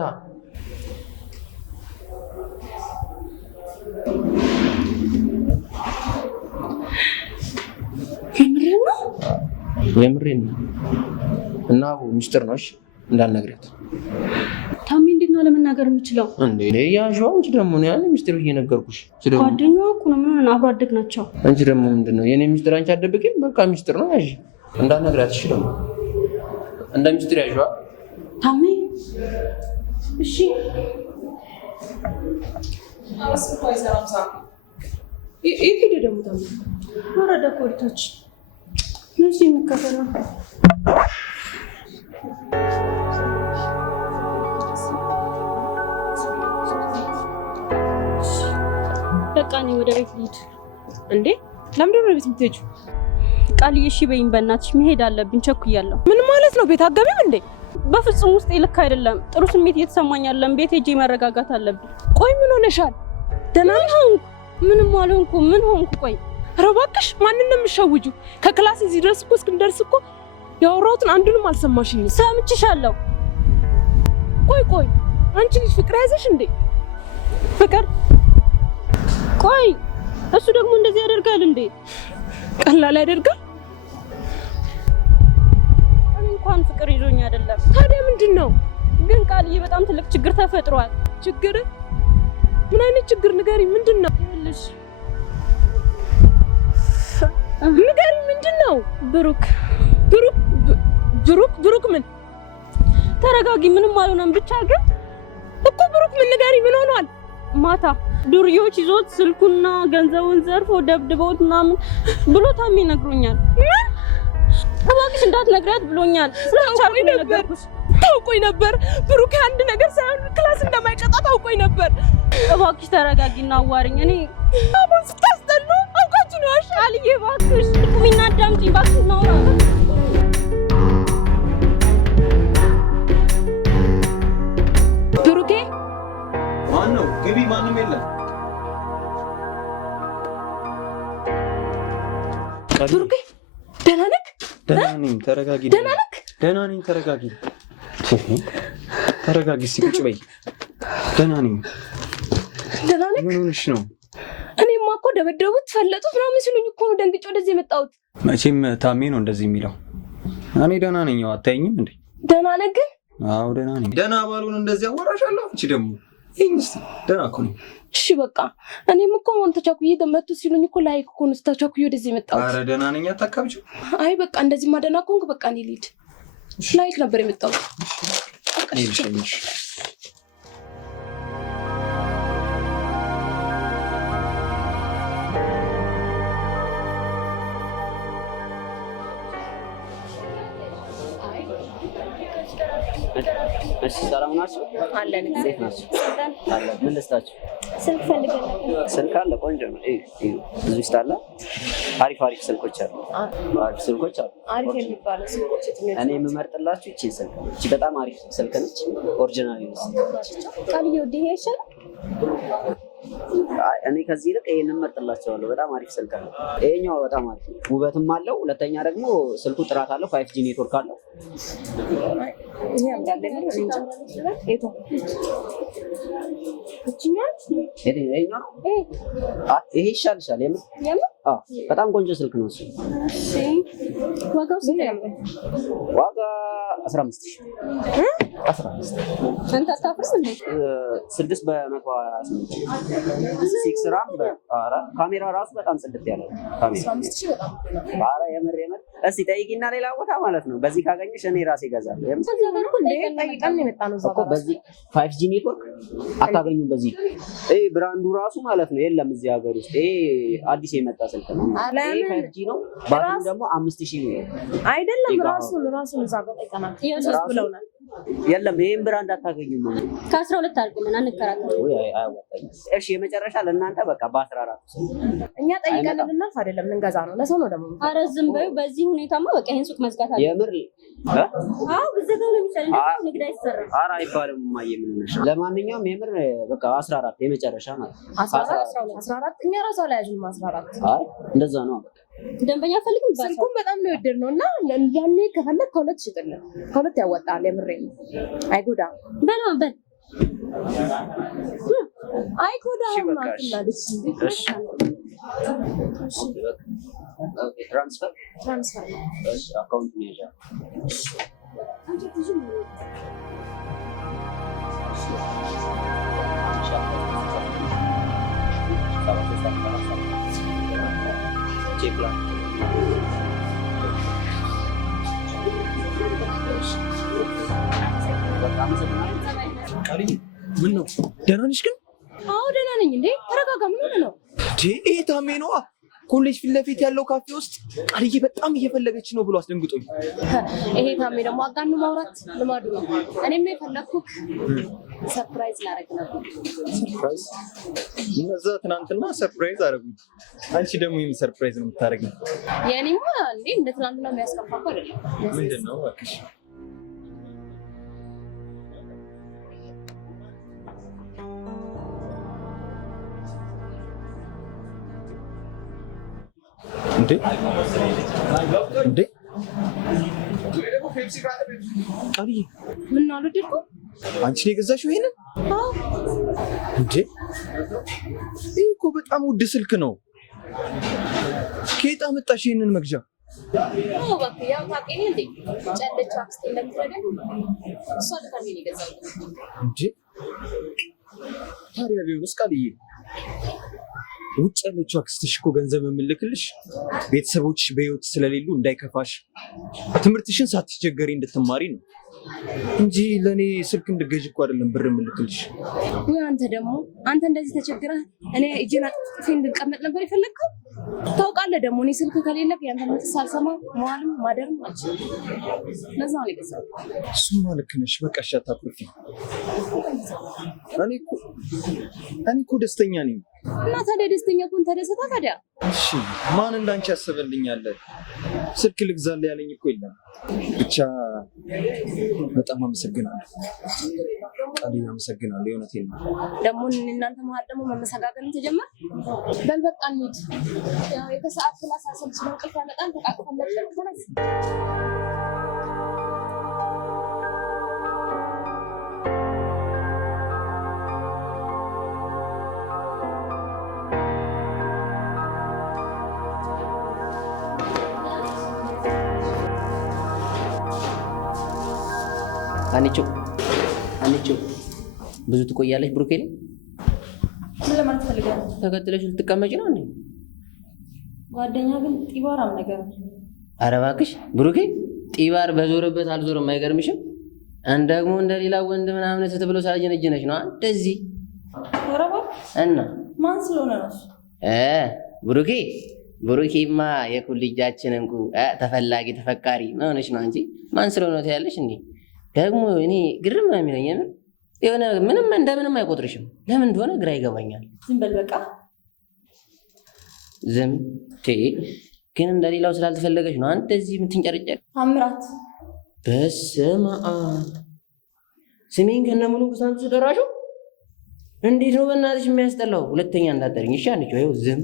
የምሬን ነው። እና ሚስጥር ነው። እሺ እንዳልነግራት። ታሚ እንዴት ነው ለመናገር የምችለው? እንዴ ያዥው። አንቺ ደግሞ ነው ያን ሚስጥር እየነገርኩሽ። ጓደኛዋ እኮ ነው። ምን አብሮ አደግ ናቸው። አንቺ ደግሞ ምንድነው የኔ ሚስጥር አንቺ አትደብቂም? በቃ ሚስጥር ነው። ያዥ እንዳልነግራት። እሺ ደግሞ እንደ ሚስጥር ያዥዋ ታሚ። እሺ አስቆይ ሰላም የት ሄደ ደግሞ ታዲያ? ወረደ እኮ ወደታች። እዚህ እንከፈለው። በቃ እኔ ወደ ቤት ልሂድ። እንዴ ለምንድን ነው ቤት የምትሄጂው? ቃልዬ እሺ በይኝ በእናትሽ፣ መሄድ አለብኝ፣ ቸኩያለሁ። ምን ማለት ነው? ቤት አትገቢም እንዴ? በፍጹም ውስጤ ልክ አይደለም። ጥሩ ስሜት እየተሰማኝ አይደለም። ቤት ሄጄ መረጋጋት አለብኝ። ቆይ ምን ሆነሻል? ደህና ነሽ? ምንም አልሆንኩም። ምን ሆንኩ? ቆይ ኧረ እባክሽ ማንን ነው የምትሸውጂው? ከክላስ እዚህ ድረስ እኮ እስክንደርስ እኮ ያወራሁትን አንዱንም አልሰማሽኝም። ሰምቼሻለሁ። ቆይ አንቺ ልጅ ፍቅር ያዘሽ እንዴ? ፍቅር? ቆይ እሱ ደግሞ እንደዚህ ያደርጋል እንዴ? ቀላል ያደርጋል? እኔ እንኳን ፍቅር ይዞኝ አይደለም። ታዲያ ምንድን ነው? ግን ቃልዬ በጣም ትልቅ ችግር ተፈጥሯል። ችግር? ምን አይነት ችግር ንገሪ። ምንድን ነው? ይኸውልሽ ንገሪ። ምንድን ነው? ብሩክ ምን? ተረጋጊ፣ ምንም አልሆነም። ብቻ ግን እኮ ብሩክ ምን? ንገሪ፣ ምን ሆኗል? ማታ ዱርዬዎች ይዞት ስልኩና ገንዘቡን ዘርፎ ደብድበውት ምናምን ብሎ ታሜ ነግሮኛል። እባክሽ እንዳትነግሪያት ብሎኛል። ስለቻልኩኝ ነገርኩሽ። ታውቆኝ ነበር ብሩክ አንድ ነገር ሳይሆን ክላስ እንደማይቀጣ ታውቆኝ ነበር። እባክሽ ተረጋጊና አዋሪኝ። እኔ አሁን ስታስጠሉ አውቃችሁ ነው። ቃልዬ እባክሽ ቁሚና አዳምጪኝ። እባክሽ እናውራ። ብሩኬ ማን ነው? ግቢ፣ ማንም የለም። ብሩኬ ደህና ነህ? ደህና ነኝ፣ ተረጋጊ። ደህና ነህ? ደህና ነኝ፣ ተረጋጊ። ተረጋጊ፣ እስኪ ቁጭ በይ። ደህና ነኝ። ደህና ነህ? ምን ሆነሽ ነው? እኔማ እኮ ደበደቡት፣ ፈለጡት ምናምን ሲሉኝ እኮ ነው ደንግጬ ወደዚህ የመጣሁት። መቼም ታሜ ነው እንደዚህ የሚለው። እኔ ደህና ነኝ። አታይኝም እንዴ? ደህና ነህ ግን? አዎ ደህና ነኝ። ደህና ባልሆን እንደዚህ አወራሻለሁ። አንቺ ደግሞ ይሄን እስቲ ደህና እኮ ነኝ። እሺ በቃ እኔም እኮ አሁን ተቻኩዬ መጡ ሲሉኝ እኮ ላይክ እኮ ነው ተቻኩዬ ወደዚህ የመጣሁት። ኧረ ደህና ነኝ፣ አታካብጂው። አይ በቃ እንደዚህ ማደና ኮንክ በቃ እኔ ልሂድ። ላይክ ነበር የመጣሁት። እሺ እሺ ሰላም ናችሁ? አለን። እንዴት ናችሁ? አለን። ምን ልስጣችሁ? ስልክ ፈልገን ነበር። ስልክ አለ፣ ቆንጆ ነው። ብዙ ውስጥ አለ። አሪፍ ስልኮች አሉ። አሪፍ ስልኮች አሉ። አሪፍ የሚባለው ስልኮች እኔ የምመርጥላችሁ ይቺን ስልክ ነው። ይቺ በጣም አሪፍ ስልክ ነች። ኦሪጂናል ነው። ቃልዬ ወደ ይሄ ይሻላል። እኔ ከዚህ ይልቅ ይሄንን መርጥላቸዋለሁ። በጣም አሪፍ ስልክ ነው ይሄኛው። በጣም አሪፍ ነው፣ ውበትም አለው። ሁለተኛ ደግሞ ስልኩ ጥራት አለው። 5G ኔትወርክ አለው። ይሄ ይሻልሻል። በጣም ቆንጆ ስልክ ነው እሱ። ዋጋ 15,000 አንተ አታፍርም እንዴ? 6 በ128 6 ራም ካሜራ ራሱ በጣም ጽድት ያለ ካሜራ። ኧረ የምር እስኪ ጠይቂና ሌላ ቦታ ማለት ነው። በዚህ ካገኘሽ እኔ ራሴ እገዛለሁ። በዚህ 5G ኔትወርክ አታገኙም። በዚህ ብራንዱ ራሱ ማለት ነው የለም እዚህ ሀገር ውስጥ። ይሄ አዲስ የመጣ ስልክ ነው። ይሄ 5G ነው። ባትሪው ደግሞ 5000 ነው አይደለም። ራሱን እዛ ጋር ጠይቀናል ብለውናል። የለም ይሄን ብራንድ አታገኙም። ከ12 አድርገን አንከራከርም። እሺ የመጨረሻ ለእናንተ በቃ በ14 እኛ ጠይቀን ልናልፍ አይደለም ልንገዛ ነው። ለሰው ነው ደግሞ። ኧረ ዝም በይው። በዚህ ሁኔታማ በቃ ይሄን ሱቅ መዝጋት አለ። የምር አዎ ብዘጋው ነው የሚሻለው። ንግድ አይሰራም። ኧረ አይባልም። እማዬ ምን ነሽ? ለማንኛውም የምር በቃ 14 የመጨረሻ ማለት 14 እኛ ራሱ አላያዝንም 14። አይ እንደዛ ነው። ደንበኛ ፈልግም። ስልኩን በጣም ነው የወደድነው እና ያኔ ከፈለግ ከሁለት ሽጥልን። ከሁለት ያወጣል። የምሬን አይጎዳም። በል አይጎዳም ማለትላለች። እሺ ትራንስፈር እሺ አካውንት ነው ያለው። ቼክላ ቃልዬ ምን ነው? ደህና ነሽ ግን? አዎ ደህና ነኝ። እንዴ ተረጋጋ። ምን ሆነ ነው? ይሄ ታሜ ነዋ። ኮሌጅ ፊት ለፊት ያለው ካፌ ውስጥ ቃልዬ በጣም እየፈለገች ነው ብሎ አስደንግጦኝ። ይሄ ታሜ ደግሞ አጋኑ ማውራት ልማዱ ነው። እኔም የፈለኩክ ሰርፕራይዝ ላደርግ ነበር። ሰርፕራይዝ? እነዛ ትናንትና ሰርፕራይዝ አደረጉኝ። አንቺ ደግሞ የምን ሰርፕራይዝ ነው የምታደርጊኝ? የኔማ እንዴ እንደ ትናንትና የሚያስከፋ እኮ አይደለም። ምንድን ነው እባክሽ? እንዴ እንዴ ቃልዬ ምን ነው አልወደድኩም? አንቺ ነው የገዛሽው ይሄንን? እንዴ ይሄ እኮ በጣም ውድ ስልክ ነው። ከየት አመጣሽ ይሄንን መግዣ? እባክህ ያው ታውቂኝ እንዴ ጨለች አክስቴ እንደምትረዳኝ እሷ ልታሚ ነው የገዛሁት። እንዴ ታዲያ ቢሆንስ ቃልዬ ውጭ ያለችው አክስትሽ እኮ ገንዘብ የምልክልሽ ቤተሰቦችሽ በህይወት ስለሌሉ እንዳይከፋሽ ትምህርትሽን ሳትቸገሪ እንድትማሪ ነው እንጂ ለእኔ ስልክ እንድገዥ እኮ አይደለም ብር የምልክልሽ። ወይ አንተ ደግሞ አንተ እንደዚህ ተቸግረህ እኔ እጄን አጥፌ እንድቀመጥ ነበር የፈለግከው? ታውቃለህ ደግሞ እኔ ስልክ ከሌለ ያንተ መልስ ሳልሰማ መዋልም ማደርም አልችልም። ለዛ ነው የገዛሁት። እሱማ ልክ ነሽ። በቃ እሺ አታኩርፊ። እኔ እኮ ደስተኛ ነኝ። እና ታዲያ ደስተኛ ከሆንክ ተደሰታ ታዲያ። እሺ ማን እንዳንቺ ያስበልኛል? ስልክ ልግዛልህ ያለኝ እኮ የለም። ብቻ በጣም አመሰግናለሁ ቃልዬ፣ አመሰግናለሁ። የእውነቴን ነው። ደግሞ እናንተ መሀል ደግሞ መመሰጋገን ተጀመረ። በል በቃ እንሂድ። ያው የከሰዓት ክላስ አሰልች ነው እንቅልፍ ያመጣል። ተቃቅፈን ተነስ። አንቺ ብዙ ትቆያለሽ ብሩኬ? ምን ለማለት ፈልገህ? ተከትለሽ ልትቀመጪ ነው እንዴ? ጓደኛ ግን ጢባራም ነገር ነው። ኧረ እባክሽ ብሩኬ፣ ጢባር በዞረበት አልዞረም። አይገርምሽም? ደግሞ እንደሌላ ወንድ ምናምን ስትብሎ ሳጀነጀነሽ ነው እንደዚህ። ኧረ እባክህ። እና ማን ስለሆነ ነው እሱ? ብሩኬማ የኮሌጃችን እንቁ ተፈላጊ ተፈቃሪ መሆንሽ ነው እንጂ ማን ስለሆነ ትያለሽ እንዴ? ደግሞ እኔ ግርም ነው የሚለኝ የሆነ ምንም እንደምንም አይቆጥርሽም። ለምን እንደሆነ ግራ ይገባኛል። ዝም በል በቃ። ዝም ግን እንደሌላው ስላልተፈለገች ነው እንደዚህ የምትንጨርጨር። ታምራት በስመ አብ ስሜን ከነሙሉ ጉሳንቱ ደራሹ እንዴት ነው በእናትሽ የሚያስጠላው። ሁለተኛ እንዳጠርኝ እሺ። አንቺ ወይ ዝም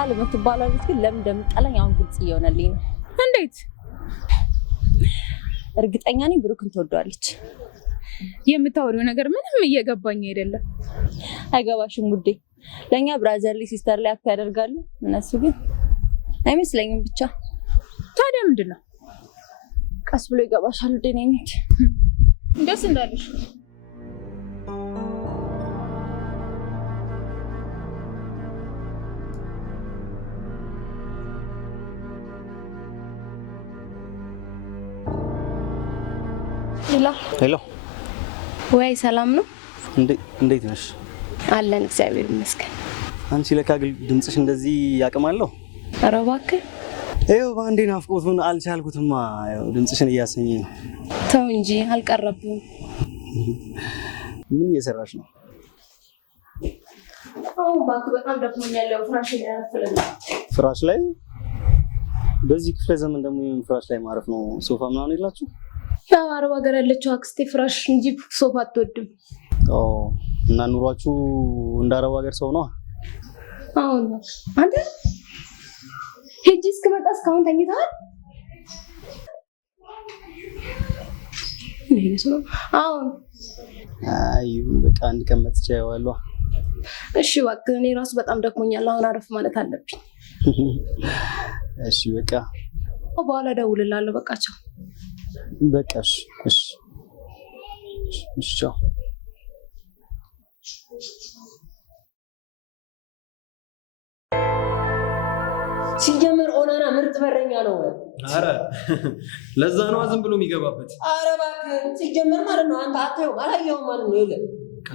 ቃል የምትባለው ልጅ ግን ለምን እንደምጠላኝ አሁን ግልጽ እየሆነልኝ ነው። እንዴት? እርግጠኛ ነኝ ብሩክን ትወደዋለች። የምታወሪው ነገር ምንም እየገባኝ አይደለም። አይገባሽም ውዴ። ለእኛ ብራዘርሊ ሲስተር ላይ አፍ ያደርጋሉ፣ እነሱ ግን አይመስለኝም። ብቻ ታዲያ ምንድን ነው? ቀስ ብሎ ይገባሻል ውዴ። ነኝ ደስ እንዳለሽ። ሄሎ ወይ ሰላም ነው? እንዴት ነሽ? አለን እግዚአብሔር ይመስገን። አንቺ ለካ ድምፅሽ እንደዚህ ያቅማለሁ። ኧረ እባክህ ይኸው በአንዴ ናፍቆቱን አልቻልኩትማ። ድምፅሽን እያሰኘኝ ነው። ተው እንጂ አልቀረብም። ምን እየሰራሽ ነው? እባክህ በጣም ደክሞኛል። ፍራሽ ላይ አረፍኩኝ። ፍራሽ ላይ? በዚህ ክፍለ ዘመን ደግሞ ፍራሽ ላይ ማረፍ ነው? ሶፋ ምናምን የላችሁ? ያው አረብ ሀገር ያለችው አክስቴ ፍራሽ እንጂ ሶፋ አትወድም። እና ኑሯችሁ እንደ አረብ ሀገር ሰው ነው? አሁን አንተ ሄጂ እስክመጣ እስካሁን ተኝተሃል? አሁን አይ በቃ አንድ ቀን መጥቼ አየዋለሁ። እሺ እባክህ፣ እኔ ራሱ በጣም ደክሞኛል። አሁን አረፍ ማለት አለብኝ። እሺ በቃ በኋላ እደውልልሃለሁ። በቃቸው። በቃሽ። እሺ እሺ ቻው። ሲጀመር ኦናና ምርጥ በረኛ ነው። አረ ለዛ ነው ዝም ብሎ የሚገባበት። አረ እባክህ ሲጀመር ማለት ነው አንተ አታየውም አላየኸውም ማለት ነው። ይለ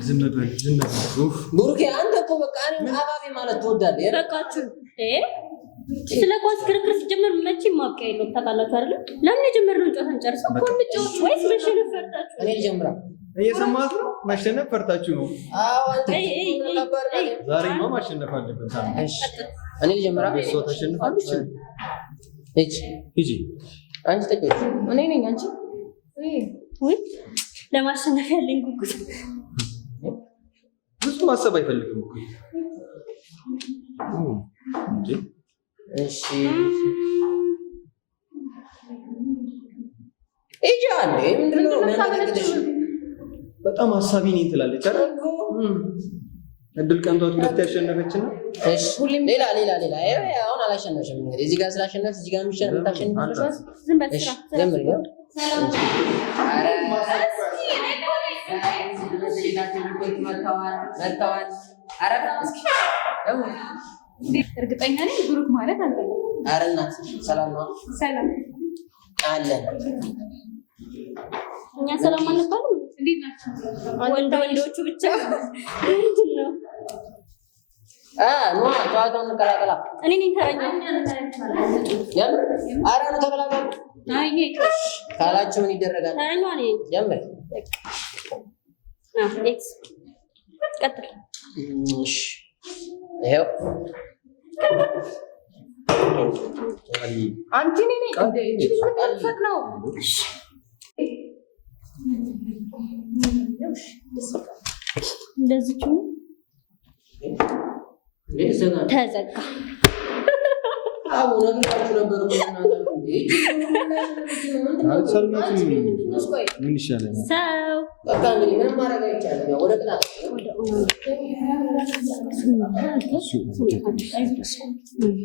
ዝም በል ዝም በል። ቡሩኬ አንተ እኮ በቃ እኔ አባቤ ማለት ትወዳለህ። በቃችሁ ስለ ኳስ ክርክር ሲጀመር መቼም ማብቂያ የለውም። ታውቃላችሁ አይደል? ለምን የጀመርነው ጨዋታ እንጨርሰው እኮ እንጫወት ወይስ መሸነፍ ፈርታችሁ? እኔ ልጀምራ። እየሰማት ነው። ማሸነፍ ፈርታችሁ ነው? አዎ አንተ ዛሬማ ማሸነፍ አለብን። እሺ እኔ ልጀምራ። እሷ ታሸንፋለች። ሂጂ አንቺ ተቀበል። እኔ ነኝ አንቺ ወይ ለማሸነፍ ያለኝ ጉጉት ብዙ ማሰብ አይፈልግም እኮ። እሺ እጂ አንዴ ምንድነው የሚያደርግልሽ? በጣም ሀሳቢ ነኝ ትላለች አይደል? እድል ቀንቷት ሁለት ያሸነፈች ነው። እሺ ሌላ አሁን አላሸነፍሽም። እንግዲህ እዚህ ጋር ስላሸነፍሽ እዚህ ጋር የሚሸነፍ ታሸንፍሽ። ዝም በል ስራ ጀምሪ ነው። አረ መተዋል። አረ እስኪ እርግጠኛ ነኝ ብሩክ ማለት አንተ ነው። አረ እናት ሰላም ነው? ሰላም አለን። እኛ ሰላም አንባልም። እንዴት ናችሁ? ወንዶቹ ብቻ ምንድን ነው? ኖ ጨዋታውን እንቀላቀላ። እኔ ነኝ ተረኛ። ጀምር። አረ ነው ተቀላቀሉ። አይ ካላችሁ ምን ይደረጋል? ተረኛ ነኝ። ጀምር። ኤክስ ቀጥል። እሺ ይሄው አንቺ ነኝ እንዴ? ፈክ ነው። እንደዚህ ተዘጋ። አዎ ነግራችሁ ነበር ምን ይሻላል? ሰው በቃ እንግዲህ ምንም ማድረግ አይቻልም። ወደ ቅጣት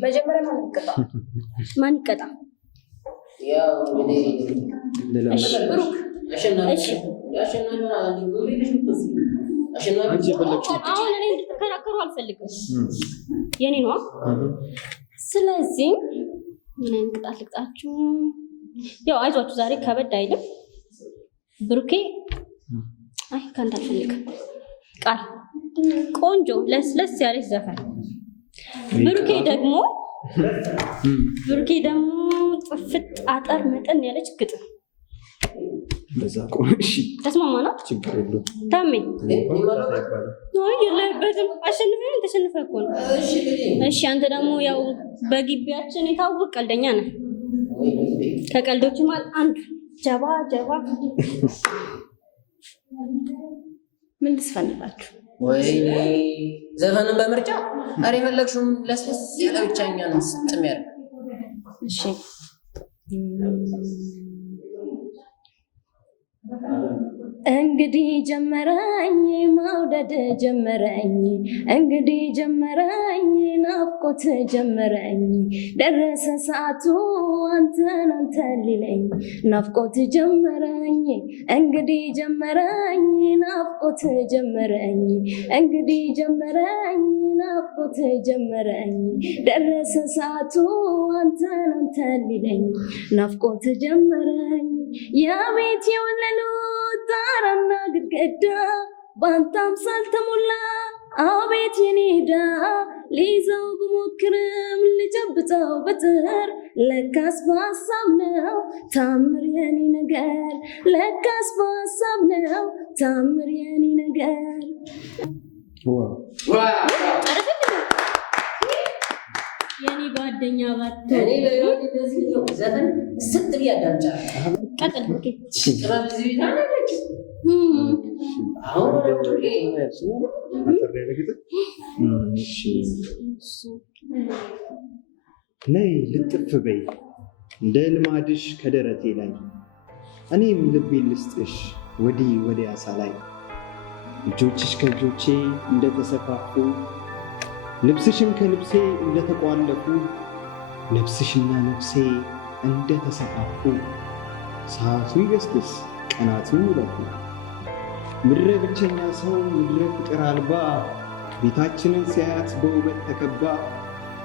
መጀመሪያ ማን ይቀጣ? ያው እንግዲህ ብሩክ አሸናፊ አሁን እኔ እንድትከራከሩ አልፈልግም። የኔ ነዋ። ስለዚህ ምን አይነት ቅጣት ልቅጣችሁ? ያው አይዟችሁ ዛሬ ከበድ አይልም። ብሩኬ አይ ካንተ አልፈልግም። ቃል ቆንጆ ለስለስ ያለች ዘፈን። ብሩኬ ደግሞ ጥፍጥ አጠር መጠን ያለች ግጥም። በዛ ቆንጆ ተስማማና ችግር የለውም። ታሜ የለህበትም። አሸንፈን ተሸንፈ እኮ ነው። እሺ አንተ ደግሞ ያው በግቢያችን የታወቅ ቀልደኛ ነህ። ከቀልዶች ማለት አንዱ ጀባ ምን ልስፈልጋችሁ? ወይኔ ዘፈንን በምርጫ አሬ ፈለግሽም ለስለስ ያለ ብቻኛ ነው ስጥም ያለ። እሺ እንግዲህ ጀመረኝ መውደድ ጀመረኝ፣ እንግዲህ ጀመረኝ ናፍቆት ጀመረኝ፣ ደረሰ ሰዓቱ አንተን ሊለኝ ናፍቆት ጀመረኝ፣ እንግዲህ ጀመረኝ ናፍቆት ጀመረኝ፣ እንግዲህ ጀመረኝ ናፍቆት ጀመረኝ፣ ደረሰ ሰዓቱ አንተን ሊለኝ ናፍቆት ጀመረኝ። የቤት የወለሉ ጣራና ግድግዳ በአንተ አምሳል ተሞላ፣ አቤት የኔ ዕዳ ሊይዘው ብሞክርም ልጨብጠው በጥር ለካስ በሀሳብ ነው ታምር የኔ ነገር፣ ለካስ በሀሳብ ነው ታምር የኔ ነገር። የኔ ጓደኛ ባትሆን እኔ በህይወት እንደዚህ ነው ዘፈን ስጥ ያዳምጫል። ቀጥል። ኦኬ ጥበብ እዚህ ቤት አለች። አሁን ወደ ነይ ልጥፍ በይ እንደ ልማድሽ ከደረቴ ላይ፣ እኔም ልቤን ልስጥሽ ወዲህ ወዲያ ሳላይ፣ እጆችሽ ከእጆቼ እንደተሰፋፉ፣ ልብስሽም ከልብሴ እንደተቋለፉ፣ ነፍስሽና ነፍሴ እንደተሰፋፉ ሰዓቱ ይገስግስ ቀናቱ ይለፉ። ምድረ ብቸኛ ሰው ምድረ ፍቅር አልባ ቤታችንን ሲያያት በውበት ተከባ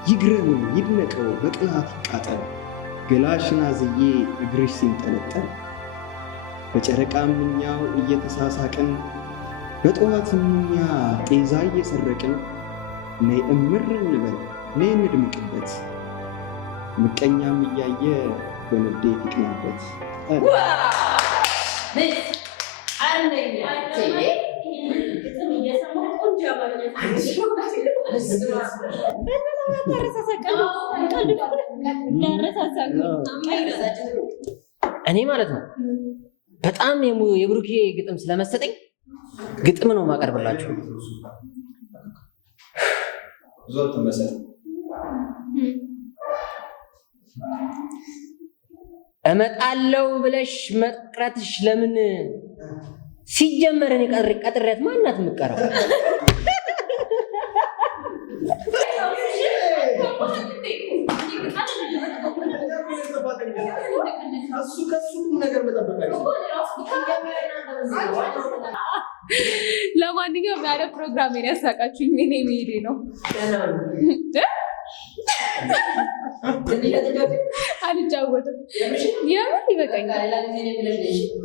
ይግረመው ይድነቀው በቅናት ይቃጠል ገላሽን አዝዬ እግርሽ ሲንጠለጠል በጨረቃ ምኛው እየተሳሳቅን በጠዋት ምኛ ጤዛ እየሰረቅን ነይ እምር እንበል ነይ እንድምቅበት ምቀኛም እያየ በንዴት ይቅናበት። እኔ ማለት ነው በጣም የብሩኬ ግጥም ስለመሰጠኝ ግጥም ነው ማቀርብላችሁ። እመጣለሁ ብለሽ መቅረትሽ ለምን ሲጀመር እኔ ቀጥሬያት ማናት የምትቀረው? ለማንኛውም ያለ ፕሮግራም ያሳቃችሁኝ እኔ መሄዴ ነው። አልጫወትም። የምን ይበቃኛል።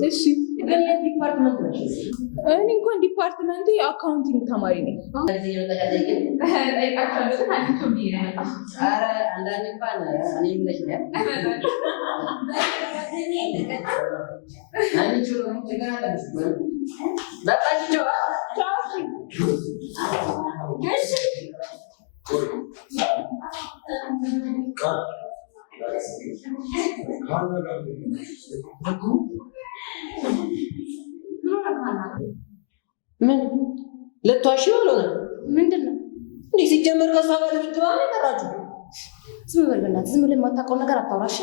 እሺ እኔ እንኳን ዲፓርትመንቱ የአካውንቲንግ ተማሪ ነኝ። ምን ልትዋሺ አልሆነ? ምንድን ነው እንዲህ ሲጀመር ከሷ ጋር ልትባል የጠራችሁ? ዝም በል በእናትህ፣ ዝም ብለህ የማታውቀውን ነገር አታውራሽ።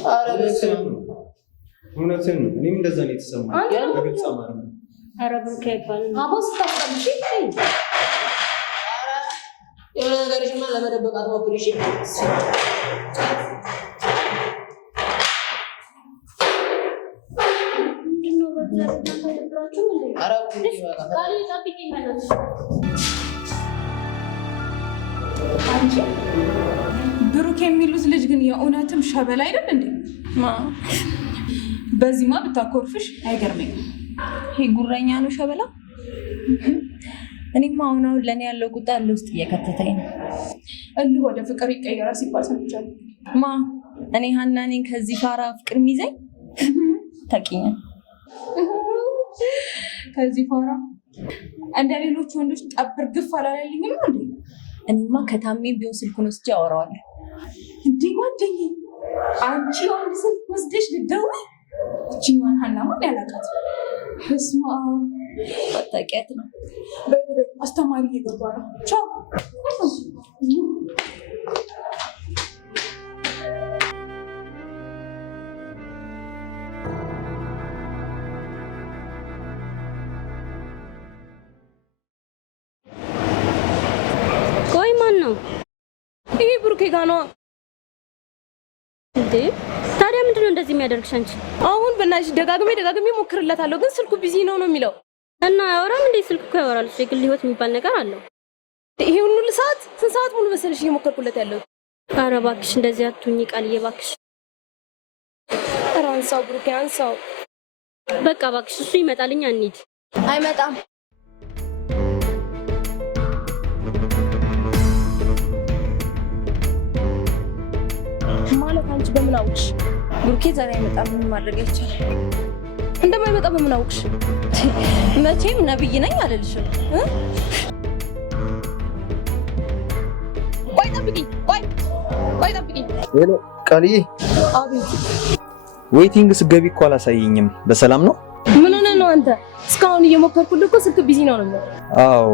እውነትን ነው። እኔም እንደዛ ነው የተሰማኝ። በግልጽ አማርኛ ኧረ ብሩኬ አይባልም። አቦ ስታስቀምሺ የሆነ ነገርሽማ ለመደበቅ አትሞክሪ እሺ። ብሩክ የሚሉት ልጅ ግን የእውነትም ሸበላ አይደል እንዴ? በዚህማ ብታኮርፍሽ አይገርመኝም። ይሄ ጉረኛ ነው ሸበላ። እኔማ አሁን ለእኔ ያለው ቁጣ እልህ ውስጥ እየከተተኝ ነው። እልህ ወደ ፍቅር ይቀየራል ሲባል ሰምቻለሁ። ማ እኔ ሀና ነኝ ከዚህ ፋራ ፍቅር የሚይዘኝ? ታውቂኛል። ከዚህ ፋራ እንደ ሌሎች ወንዶች ጠብር ግፍ አላለልኝም እንዴ? እኔማ ከታሜም ቢሆን ስልኩን ወስጄ አወራዋለሁ። እንዴ ጓደኛዬ፣ አንቺ ወንድ ስልክ ወስደሽ ልትደውይ? እችኛዋን ሀና ማን ያላቃት? በስመ አብ ባታውቂያት ነው። አስተማሪ እየገባ ነው። ቻው። ቆይ ማን ነው? ይሄ ብሩኬ ጋ ነዋ። እንዴ ታዲያ ምንድነው እንደዚህ የሚያደርግሽ አንቺ? አሁን በእናትሽ ደጋግሜ ሞክርለታለሁ፣ ግን ስልኩ ቢዚ ነው የሚለው። እና አያወራም እንዴ? ስልክ እኮ ያወራል። የግል ህይወት የሚባል ነገር አለው። ይሄ ሁሉ ሰዓት ስንት ሰዓት ሙሉ መሰለሽ እየሞከርኩለት ያለው? ኧረ እባክሽ እንደዚህ አትሁኚ ቃልዬ፣ እባክሽ። ኧረ አንሳው ብሩኬ አንሳው። በቃ እባክሽ እሱ ይመጣልኛ እንሂድ። አይመጣም። ማለት አንቺ በምን አውቅሽ? ብሩኬ ዛሬ አይመጣም። ምን ማድረግ አይቻልም። እንደማይመጣ በምን አውቅሽ? መቼም ነብይ ነኝ አልልሽም። ቆይ ጠብቂኝ፣ ቆይ ጠብቂኝ። ሄሎ ቃልዬ። አቤት። ዌይቲንግ ስገቢ እኮ አላሳየኝም። በሰላም ነው? ምን ሆነህ ነው አንተ? እስካሁን እየሞከርኩልህ እኮ ስልክ ቢዚ ነው የሚለው። አዎ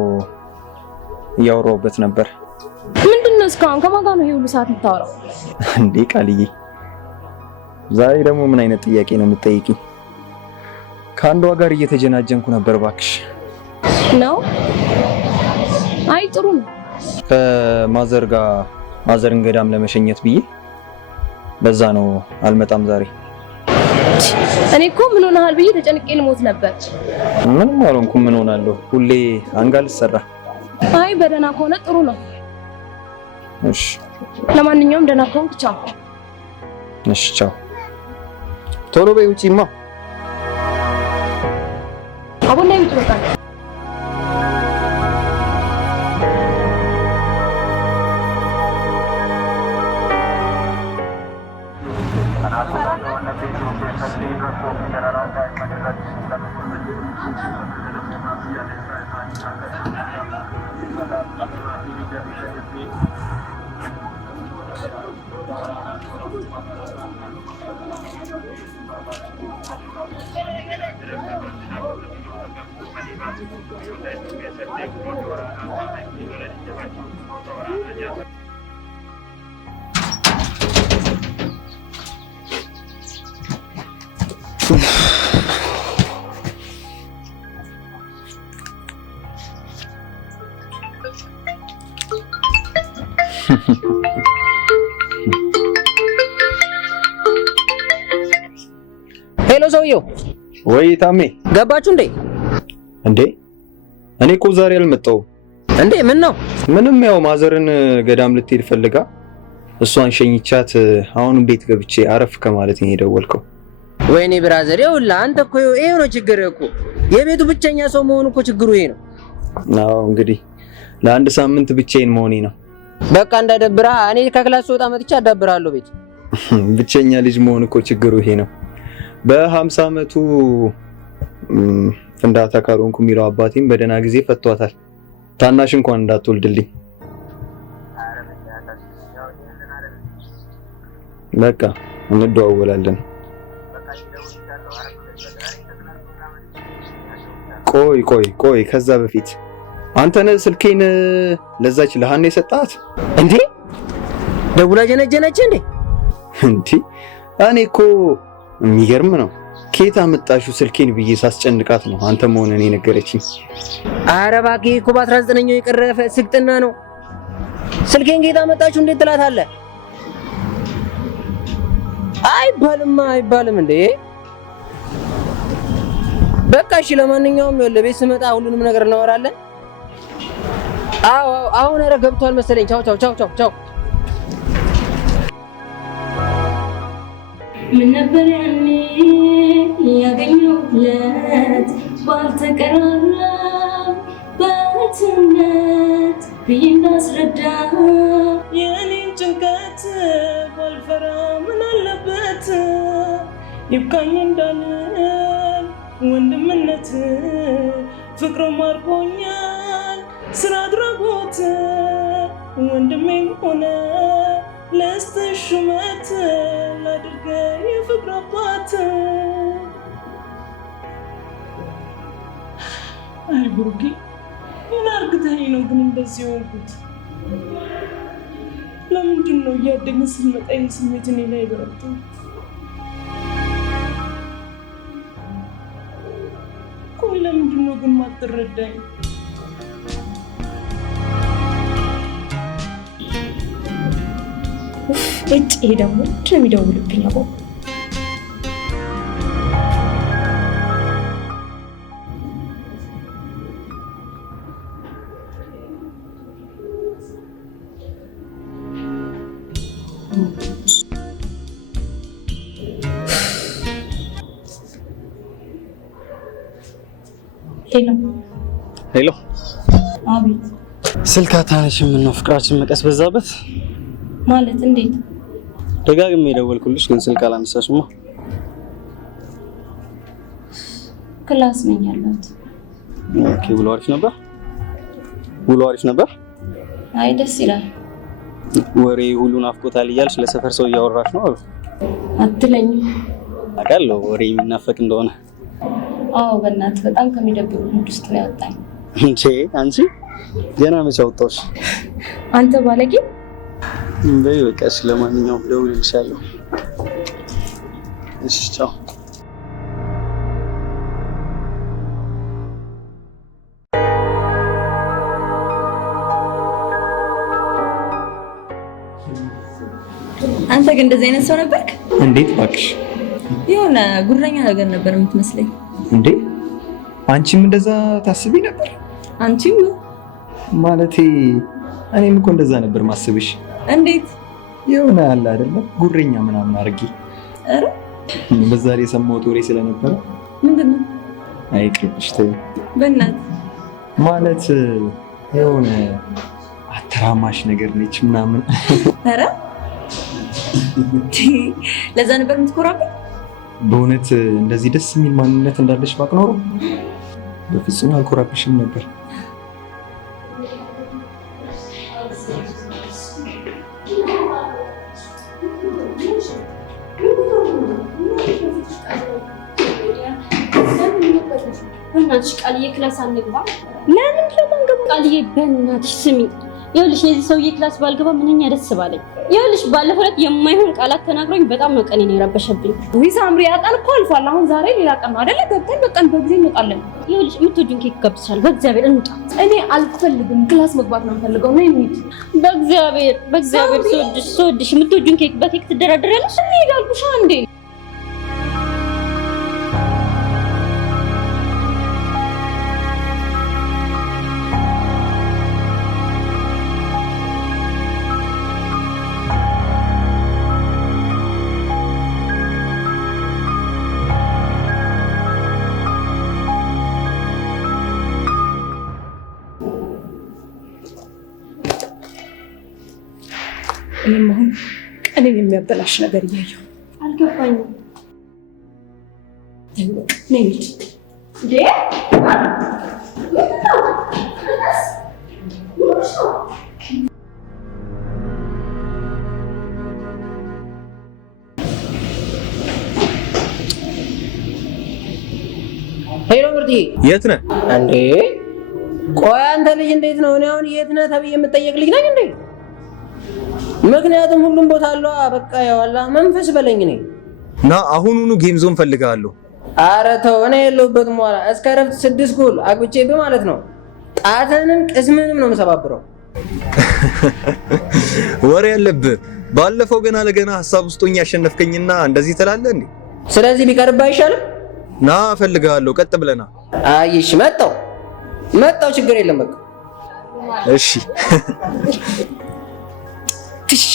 እያወራሁበት ነበር። ምንድን ነው እስካሁን ከማን ጋር ነው ይሄ ሁሉ ሰዓት የምታወራው? እንዴ ቃልዬ፣ ዛሬ ደግሞ ምን አይነት ጥያቄ ነው የምትጠይቂኝ? ከአንዷ ጋር እየተጀናጀንኩ ነበር። እባክሽ ነው? አይ ጥሩ ነው። ከማዘር ጋር ማዘርን ገዳም ለመሸኘት ብዬ በዛ ነው አልመጣም ዛሬ። እኔ እኮ ምን ሆነሃል ብዬ ተጨንቄ ልሞት ነበር። ምንም አልሆንኩም። ምን ሆናለሁ? ሁሌ አንጋል ሰራ። አይ በደህና ከሆነ ጥሩ ነው። እሺ ለማንኛውም ደህና ከሆንክ ቻው። እሺ ቻው። ቶሎ በይ ውጪማ። አሁን ላይ ውጪ በቃ። ሄሎ ሰውየው። ወይ ታሜ ገባችሁ እንዴ? እንዴ እኔ እኮ ዛሬ አልመጣሁም። እንዴ ምን ነው? ምንም ያው ማዘርን ገዳም ልትሄድ ፈልጋ እሷን ሸኝቻት አሁን ቤት ገብቼ አረፍ ከማለት ነው የደወልከው። ወይኔ ብራዘር ይኸውልህ አንተ እኮ ይሄ ነው ችግር እኮ የቤቱ ብቸኛ ሰው መሆኑ እኮ ችግሩ ይሄ ነው። አዎ እንግዲህ ለአንድ ሳምንት ብቻዬን መሆኔ ነው። በቃ እንዳደብራ እኔ ከክላስ ወጣ መጥቻ አዳብራለሁ ቤት። ብቸኛ ልጅ መሆን እኮ ችግሩ ይሄ ነው። በ50 አመቱ ፍንዳታ ካልሆንኩ የሚለው አባቴም በደህና ጊዜ ፈቷታል። ታናሽ እንኳን እንዳትወልድልኝ። በቃ እንደዋወላለን። ቆይ ከዛ በፊት አንተ ነህ ስልኬን ለዛች ለሃና የሰጣት እንዴ? ደውላ ጀነጀነች እንዴ? እኔ እኮ የሚገርም ነው። ኬታ አመጣሽው ስልኬን ብዬ ሳስጨንቃት ነው አንተ መሆንህን የነገረችኝ። ኧረ እባክህ እኮ በ19ኛው የቀረፈ ስግጥና ነው። ስልኬን ኬታ አመጣችሁ እንዴት ትላታለህ? አይባልም እንዴ? በቃ እሺ፣ ለማንኛውም ለቤት ስመጣ ሁሉንም ነገር እናወራለን። አዎ አሁን ኧረ ገብቷል መሰለኝ። ቻው። ምን ነበር ያኔ ያገኘሁለት ባልተቀራራ በትነት ብዬ እንዳስረዳ የኔን ጭንቀት ባልፈራ ምን አለበት ይብቃኝ እንዳልል ወንድምነት ፍቅር ማርኮኛል ስራ አድራጎት ወንድሜም ሆነ ለስተሽ ሹመት ላድርገ የፍቅር አባት። አይ ብሩኬ ምን አርግተኸኝ ነው ግን እንደዚህ ሆንኩት? ለምንድን ነው እያደግን ስንመጣ ይህ ስሜት እኔ ላይ በረታው? ቆይ ለምንድን ነው ግን ማትረዳኝ? እጭ ይሄ ደግሞ የሚደውልብኝ አቦ ሄሎ። አቤት። ስልክ አታነሺም? ምነው ፍቅራችን መቀስ በዛበት? ማለት እንዴት? ደጋግሜ የደወልኩልሽ ግን ስልክ አላነሳሽማ። ክላስ ነኝ ያለሁት። ኦኬ። ውሎ አሪፍ ነበር? አይ ደስ ይላል። ወሬ ሁሉ ናፍቆታል እያልሽ ለሰፈር ሰው እያወራሽ ነው አሉ። አትለኝም? አውቃለሁ ወሬ የሚናፈቅ እንደሆነ። አዎ በእናትህ በጣም ከሚደብሩ ሙድ ውስጥ ነው ያወጣኝ። እንዴ አንቺ ገና መቼ አወጣሁሽ? አንተ ባለጌ። በይ በቃ እሺ፣ ለማንኛውም ደውልልሻለሁ። እሺ ቻው። አንተ ግን እንደዚህ አይነት ሰው ነበርክ? እንዴት እባክሽ? የሆነ ጉረኛ ነገር ነበር የምትመስለኝ። እንዴ አንቺም እንደዛ ታስቢ ነበር? አንቺም ማለቴ እኔም እኮ እንደዛ ነበር ማስብሽ። እንዴት? የሆነ አለ አይደለ ጉረኛ ምናምን አድርጊ። ኧረ በዛ ላይ የሰማሁት ወሬ ስለነበረ ምንድነው? አይቅርብሽ ተይው። በእናትህ ማለት የሆነ አተራማሽ ነገር ነች ምናምን። ኧረ ለዛ ነበር የምትኮራብኝ? በእውነት እንደዚህ ደስ የሚል ማንነት እንዳለሽ ባቅ ኖሮ በፍጹም አልኮራብሽም ነበር። በእናትሽ ቃልዬ ክላስ አንግባ። ለምን ለማንገባ? ቃልዬ በእናትሽ ስሚ፣ ይኸውልሽ የዚህ ሰውዬ ክላስ ባልገባ ምንኛ ደስ ባለኝ። ይኸውልሽ ባለፈው ዕለት የማይሆን ቃላት ተናግሮኝ በጣም ነው ቀኔን የረበሸብኝ። ወይ ሳምሪ ያጣን እኮ አልፏል። አሁን ዛሬ ሌላ ቀን ነው አይደለ? ገብተን በቀን በጊዜ እንወጣለን። ይኸውልሽ የምትወጂውን ኬክ ጋብዝሻል። በእግዚአብሔር እንውጣ። እኔ አልፈልግም፣ ክላስ መግባት ነው የምፈልገው። ነው እንሂድ። በእግዚአብሔር ስወድሽ የምትወጂውን ኬክ በኬክ ትደራደሪያለሽ? እንሂድ አልኩሽ እንዴ። እኔም አሁን ቀኔን የሚያበላሽ ነገር እያየሁ አልገባኝም። ነይ እንሂድ። እንዴ ሄሎ ምርጥ፣ የት ነህ እንዴ? ቆይ አንተ ልጅ እንዴት ነው? እኔ አሁን የት ነህ ተብዬ የምጠየቅ ልጅ ነኝ እንዴ? ምክንያቱም ሁሉም ቦታ አለው። በቃ ያው አላህ መንፈስ በለኝ ነኝ ና አሁኑኑ ጌም ዞን ፈልጋለሁ። ኧረ ተው፣ እኔ የለሁበትም። ኋላ እስከ ረፍት 6 ጎል አግብቼብህ ማለት ነው ጣትንም ቅስምንም ነው የምሰባብረው። ወሬ ያለብህ ባለፈው ገና ለገና ሀሳብ ውስጥ ሆኜ ያሸነፍከኝና እንደዚህ ትላለህ እንዴ? ስለዚህ ቢቀርብህ አይሻልም? ና ፈልጋለሁ፣ ቀጥ ብለና። አይሽ መጣው ችግር የለም በቃ እሺ። ትሻ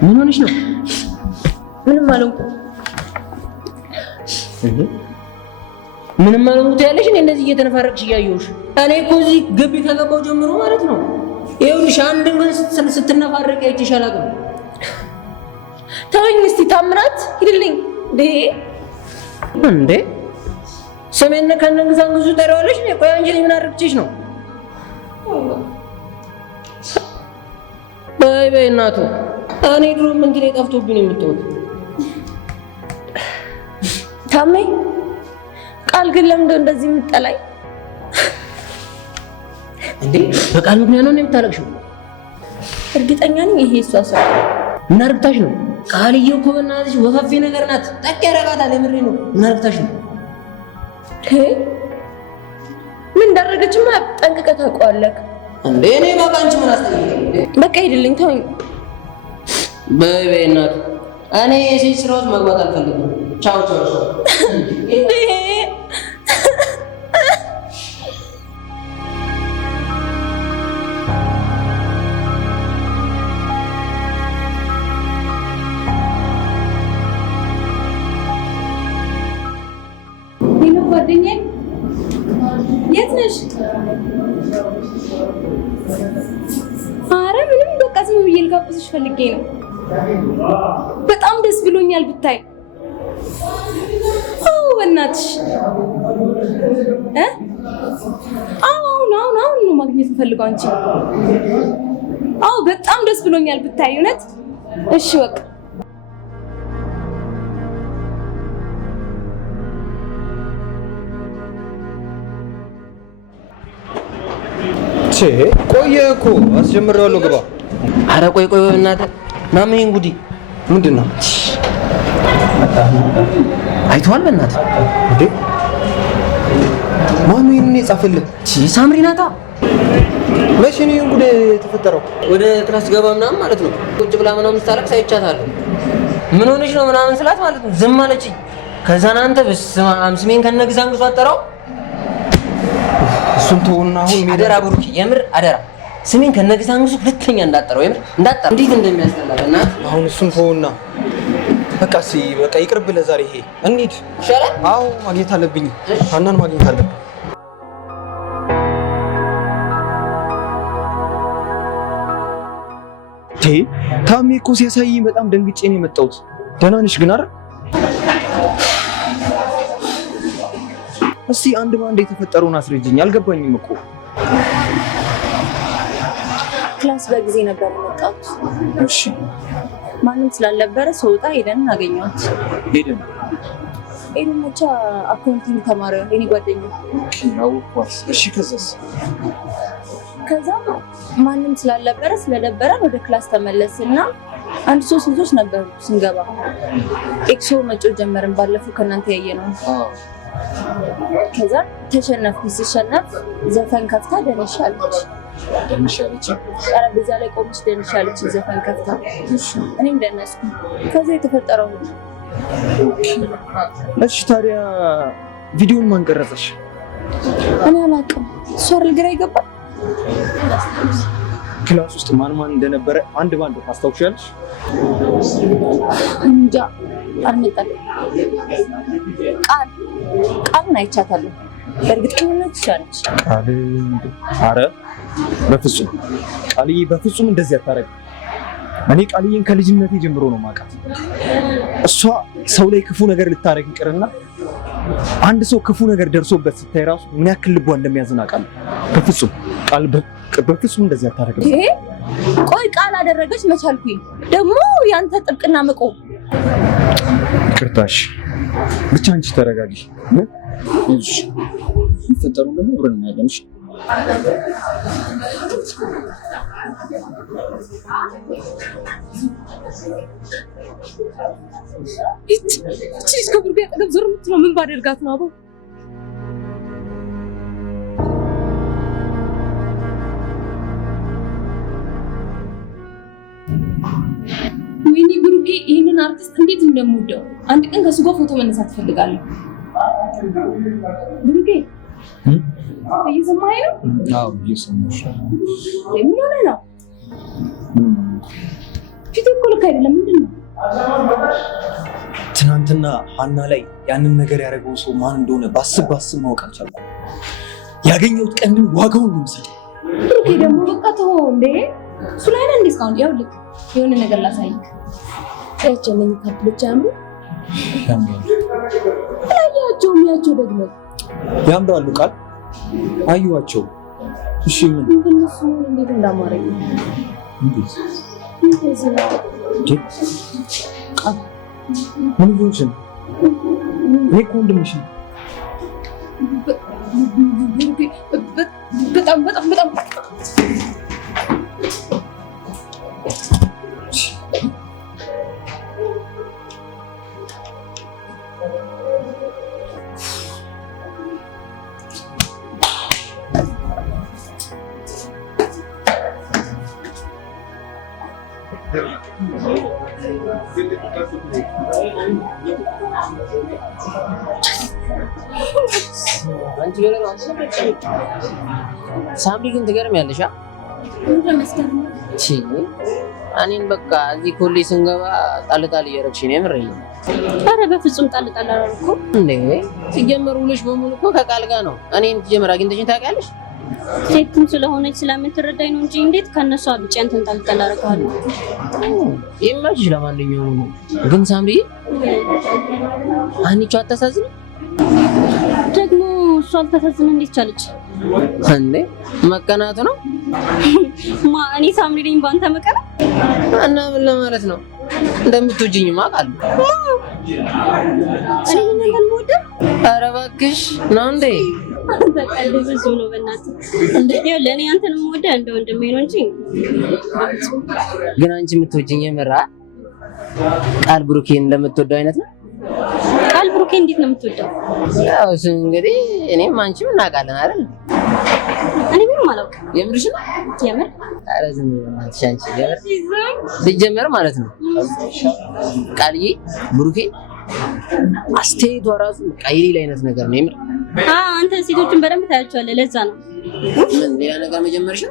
ምን ሆነሽ ነው? ምንም አልሆንኩም። ምንም አልሆንኩት ያለሽ? እኔ እንደዚህ እየተነፋረቅሽ እያየሁሽ። እኔ እኮ እዚህ ግቢ ከገባሁ ጀምሮ ማለት ነው ይኸውልሽ አንድ ቀን ስትነፋረቅ አይቼሽ አላውቅም። ተወኝ እስቲ ታምራት ሂድልኝ። እንዴ ስሜን ከነግዛንግዙ ጠራዋለሽ? እኔ ቆይ አንቺ ምን አድርግችሽ ነው? በይ እናቱ፣ እኔ ድሮ ምን ትኔ ጠፍቶብኝ የምትወት ታሜ። ቃል ግን ለምንድነው እንደዚህ የምትጠላኝ? እንዴ በቃል ምክንያት ነው የምታለቅሽው? እርግጠኛ ነኝ ይሄ እሷ ሰው ምን አርግታሽ ነው? ቃልዬ እኮ በእናትሽ ወፈፌ ነገር ናት። ጠቅ ያረጋታል። የምሬ ነው። ምን አርግታሽ ነው? ምን እንዳደረገችማ ጠንቅቀህ ታውቀዋለህ እንዴ? እኔ በቃ አንቺ ምን አስጠይቀኝ? በቃ ሂድልኝ፣ ተወኝ። በይ እናቱ፣ እኔ የሴት ስራ ውስጥ መግባት አልፈልግም። ቻው ቻው። እንዴ ጓደኛዬ የት ነሽ? ኧረ ምንም በቃ ዝም ብዬ ልጋብዝሽ ፈልጌ ነው። በጣም ደስ ብሎኛል ብታይ። አዎ በእናትሽ አሁን ነው ማግኘት የምፈልገው አንቺ። አዎ በጣም ደስ ብሎኛል ብታይ እውነት። እሺ በቃ ቆየ እኮ አስጀምሬዋለሁ። ግባ። ኧረ ቆይ እናትህ ማመን ጉዲ ምንድን ነው? አይተዋል በእናትህ እንዴ? ማነው ይሄንን የጻፈልህ? ሳምሪ ናታ። መቼ ነው ይሄን ጉድ የተፈጠረው? ወደ ክላስ ገባ ምናምን ማለት ነው። ቁጭ ብላ ምናምን ስታለቅስ አይቻታለሁ። ምን ሆነሽ ነው ምናምን ስላት ማለት ነው ዝም አለችኝ። ከዛን አንተ በስመ አብ ስሜን ከነግዛንግሱ አጠራው። እሱን ተውና አሁን አደራ ብሩክ፣ የምር አደራ ስሜን ከነግዛንግሱ ሁለተኛ እንዳጠራው፣ የምር እንዳጠራ። እንዴት እንደሚያስጠላ እናት። አሁን እሱን ተውና በቃ በቃ ይቅርብ ለዛሬ። ይሄ እንሂድ ይሻላል። አዎ ማግኘት አለብኝ፣ ሀናን ማግኘት አለብኝ። ታሜ እኮ ሲያሳይኝ በጣም ደንግጬ ነው የመጣሁት። ደህና ነሽ ግን አይደል? እስቲ አንድ ባንድ የተፈጠረውን አስረጅኝ፣ አልገባኝም እኮ። ክላስ በጊዜ ነበር የመጣሁት። እሺ ማንም ስላልነበረ ስወጣ ሄደን አገኘኋት። ሄደን ብቻ አካውንቲንግ ተማሪ የኔ ጓደኛ። እሺ ከዛስ? ከዛ ማንም ስላልነበረ ስለደበረን ወደ ክላስ ተመለስና አንድ 3 ልጆች ነበሩ። ስንገባ ኤክሶ መጮህ ጀመርን። ባለፈው ከእናንተ ያየነው። ከዛ ተሸነፍኩ። ስሸነፍ ዘፈን ከፍታ ደንሻለች። ጠረጴዛ ላይ ቆመች ደንሻለች ዘፈን ከፍታ። እኔም ደነስኩ። ከዛ የተፈጠረው ነው። እሺ ታዲያ ቪዲዮን ማን ቀረጸሽ? እኔ አላውቅም። እሷ አይደል ግራ ይገባል። ክላስ ውስጥ ማን ማን እንደነበረ አንድ ባንድ ታስታውሻለሽ? እንጃ አልመጣልኝ። ቃልን አይቻታለሁ። በእርግጠኝነት ትችላለች። ኧረ በፍጹም ቃልዬ፣ በፍጹም እንደዚህ አታረግ። እኔ ቃልዬን ከልጅነቴ ጀምሮ ነው የማውቃት። እሷ ሰው ላይ ክፉ ነገር ልታረግ ይቅርና አንድ ሰው ክፉ ነገር ደርሶበት ስታይ ራሱ ምን ያክል ልቧ እንደሚያዝን አውቃለሁ። በፍጹም ቃል በፍጹም እንደዚህ አታረግ። ቆይ ቃል አደረገች መቻልኩኝ ደግሞ ያንተ ጥብቅና መቆም። ይቅርታሽ፣ ብቻ አንቺ ተረጋጊ። እሺ ይፈጠሩ ደግሞ ብረን እናያለን። እሺ እቺ እስከብሩክ ያጠገብ ዞር የምትለው ምን ባደርጋት ነው? አቦ ወይኔ ብሩኬ፣ ይህንን አርቲስት እንዴት እንደምወደው። አንድ ቀን ከሱ ጋር ፎቶ መነሳት እፈልጋለሁ። ብሩኬ እየሰማኸኝ ነው? አዎ እየሰማሁሽ ነው። ምን ሆነህ ነው? ፊትህ እኮ ልክ አይደለም። ምንድን ነው? ትናንትና ሀና ላይ ያንን ነገር ያደረገው ሰው ማን እንደሆነ ባስብ ማወቅ አልቻልኩም። ያገኘሁት ቀን ግን ዋጋውን ነው የምሰጠው። ብሩኬ ደግሞ በቃ ተወው እንዴ። እሱ ላይ ነህ እንዴ እስካሁን? ይኸውልህ የሆነ ነገር ላሳይክ። ያቸው ምን ካፕሎች አምሩ ያቸው ደግሞ ያምራሉ። ቃል አዩዋቸው። እሺ ምን እንደነሱ እንዴት እንዳማረኝ እንዴት እዚህ ነው ምን ይሆንሽ? እኔ እኮ ወንድምሽ ነኝ። በጣም ሳምሪ ግን ትገርሚያለሽ። እኔን በቃ እዚህ ኮሌጅ ስንገባ ጣልጣል እያደረግሽ ነው። የምሬን ነው። ኧረ በፍጹም ጣልጣል አላደረኩም እንዴ። ሲጀመር ውሎሽ በሙሉ እኮ ከቃል ጋር ነው። እኔን ትጀምር አግኝተሽኝ ታውቂያለሽ? ሴትም ስለሆነች ስለምትረዳኝ ነው እንጂ እንዴት ከነሱ አብጬ አንተን ጣልጣል አደርጋለሁ? ይመችሽ። ለማንኛውም ግን ሳምሪ አንቺ አታሳዝንም? ደግሞ እሷ አልተሳዝን እንዴት ቻለች እንዴ? መቀናቱ ነው እኔ ሳምሪ ነኝ ባንተ መቀና እና ምን ለማለት ነው? እንደምትወጂኝማ አውቃለሁ። እኔ ምን እንደምወድ? ኧረ እባክሽ ነው እንዴ? ተቀልዝ እሱ ነው በእናትህ እንዴ። ያው ለኔ አንተን የምወደው እንደ ወንድሜ ነው እንጂ ግን አንቺ የምትወጂኝ የምራ ቃል ብሩኬን እንደምትወደው አይነት ነው? ቃል ብሩኬ እንዴት ነው የምትወደው? ያው እንግዲህ እኔም አንቺም እናውቃለን አይደል? እኔ ምንም አላውቅም። የምርሽ ነው? የምር? ኧረ ዝም ብሎ አንቺ የምር ሲጀመር ማለት ነው ቃልዬ ብሩኬ አስተያየቷ ራሱ የሌላ አይነት ነገር ነው የምር። አንተ ሴቶችን በደንብ ታያቸዋለህ። ለዛ ነው ምን ሌላ ነገር መጀመርሽ?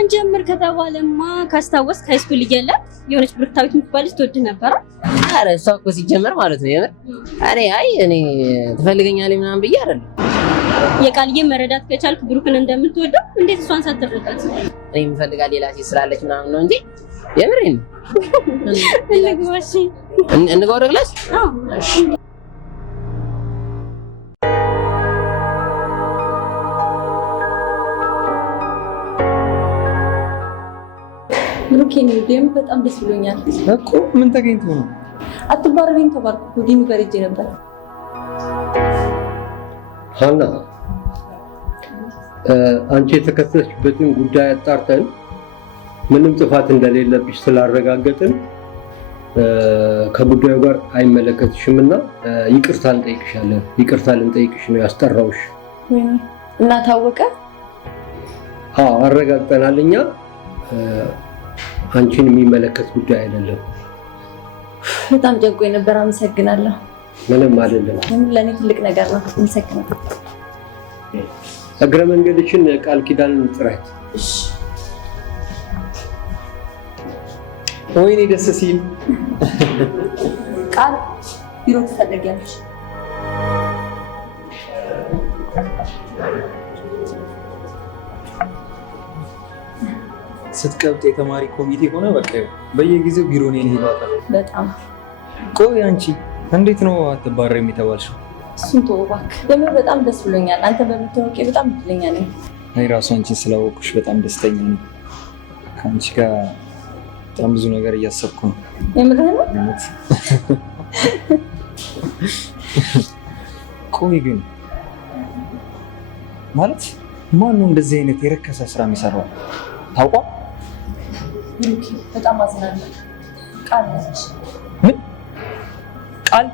እንጀምር ከተባለማ ካስታወስክ ሃይስኩል እያለ የሆነች ብሩክታዊት የምትባል ልጅ ትወድህ ነበረ። ኧረ እሷ እኮ ሲጀመር ማለት ነው የምር እኔ ትፈልገኛለች ምናምን ብዬ አይደለም። የቃልዬ መረዳት ከቻልክ ብሩክን እንደምትወደው እንዴት እሷን ሳትረዳት? እኔ የምፈልጋት ሌላ ሴት ስላለች ምናምን ነው እንጂ የምሬን ነው። እንግባ እሺ፣ እንግባ ወደ ክላስ። ብሩኬ ነው በጣም ደስ ብሎኛል እኮ። ምን ተገኝቶ ነው? አትባረሪኝ ተባልኩ። ዲኑ ጋር ሄጄ ነበር። ሀና አንቺ የተከሰስሽበትን ጉዳይ አጣርተን ምንም ጥፋት እንደሌለብሽ ስላረጋገጥን ከጉዳዩ ጋር አይመለከትሽምና ይቅርታ እንጠይቅሻለን። ይቅርታ ልንጠይቅሽ ነው ያስጠራውሽ። እና ታወቀ? አዎ አረጋግጠናል። እኛ አንቺን የሚመለከት ጉዳይ አይደለም። በጣም ጨንቆኝ ነበር። አመሰግናለሁ። ምንም አይደለም። ለእኔ ትልቅ ነገር ነው። አመሰግናለሁ። እግረ መንገድሽን ቃል ኪዳን ጥራት። ወይኔ ደስ ሲል። ቃል ቢሮ ትፈልጊያለሽ? ስትቀብጥ የተማሪ ኮሚቴ ሆነ በቃ በየጊዜው ቢሮ ነኝ ይሏታል። በጣም ቆይ አንቺ እንዴት ነው አትባረሪም የተባልሽው? እሱን ተወው እባክህ። የምር በጣም ደስ ብሎኛል። አንተ በምታወቂ በጣም እድለኛ ነኝ። እኔ ራሱ አንቺን ስላወቅኩሽ በጣም ደስተኛ ነኝ። ከአንቺ ጋር በጣም ብዙ ነገር እያሰብኩ ነው። የምርህን ነው? ቆይ ግን ማለት ማን ነው እንደዚህ አይነት የረከሰ ስራ የሚሰራው? ታውቋል? ብሩኬ በጣም አዝናለሁ። ቃል ነች። ምን ቃል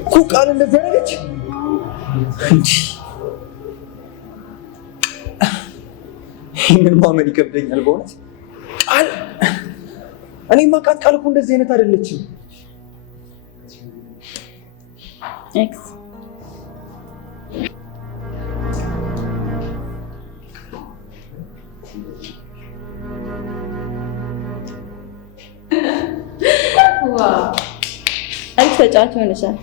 እኮ ቃል እንደዚህ አደረገች እንጂ ይህንን ማመን ይከብደኛል በእውነት። ቃል እኔማ ቃል እኮ እንደዚህ አይነት አይደለችም። ኤክስ አንቺ ተጫዋች ሆነሻል።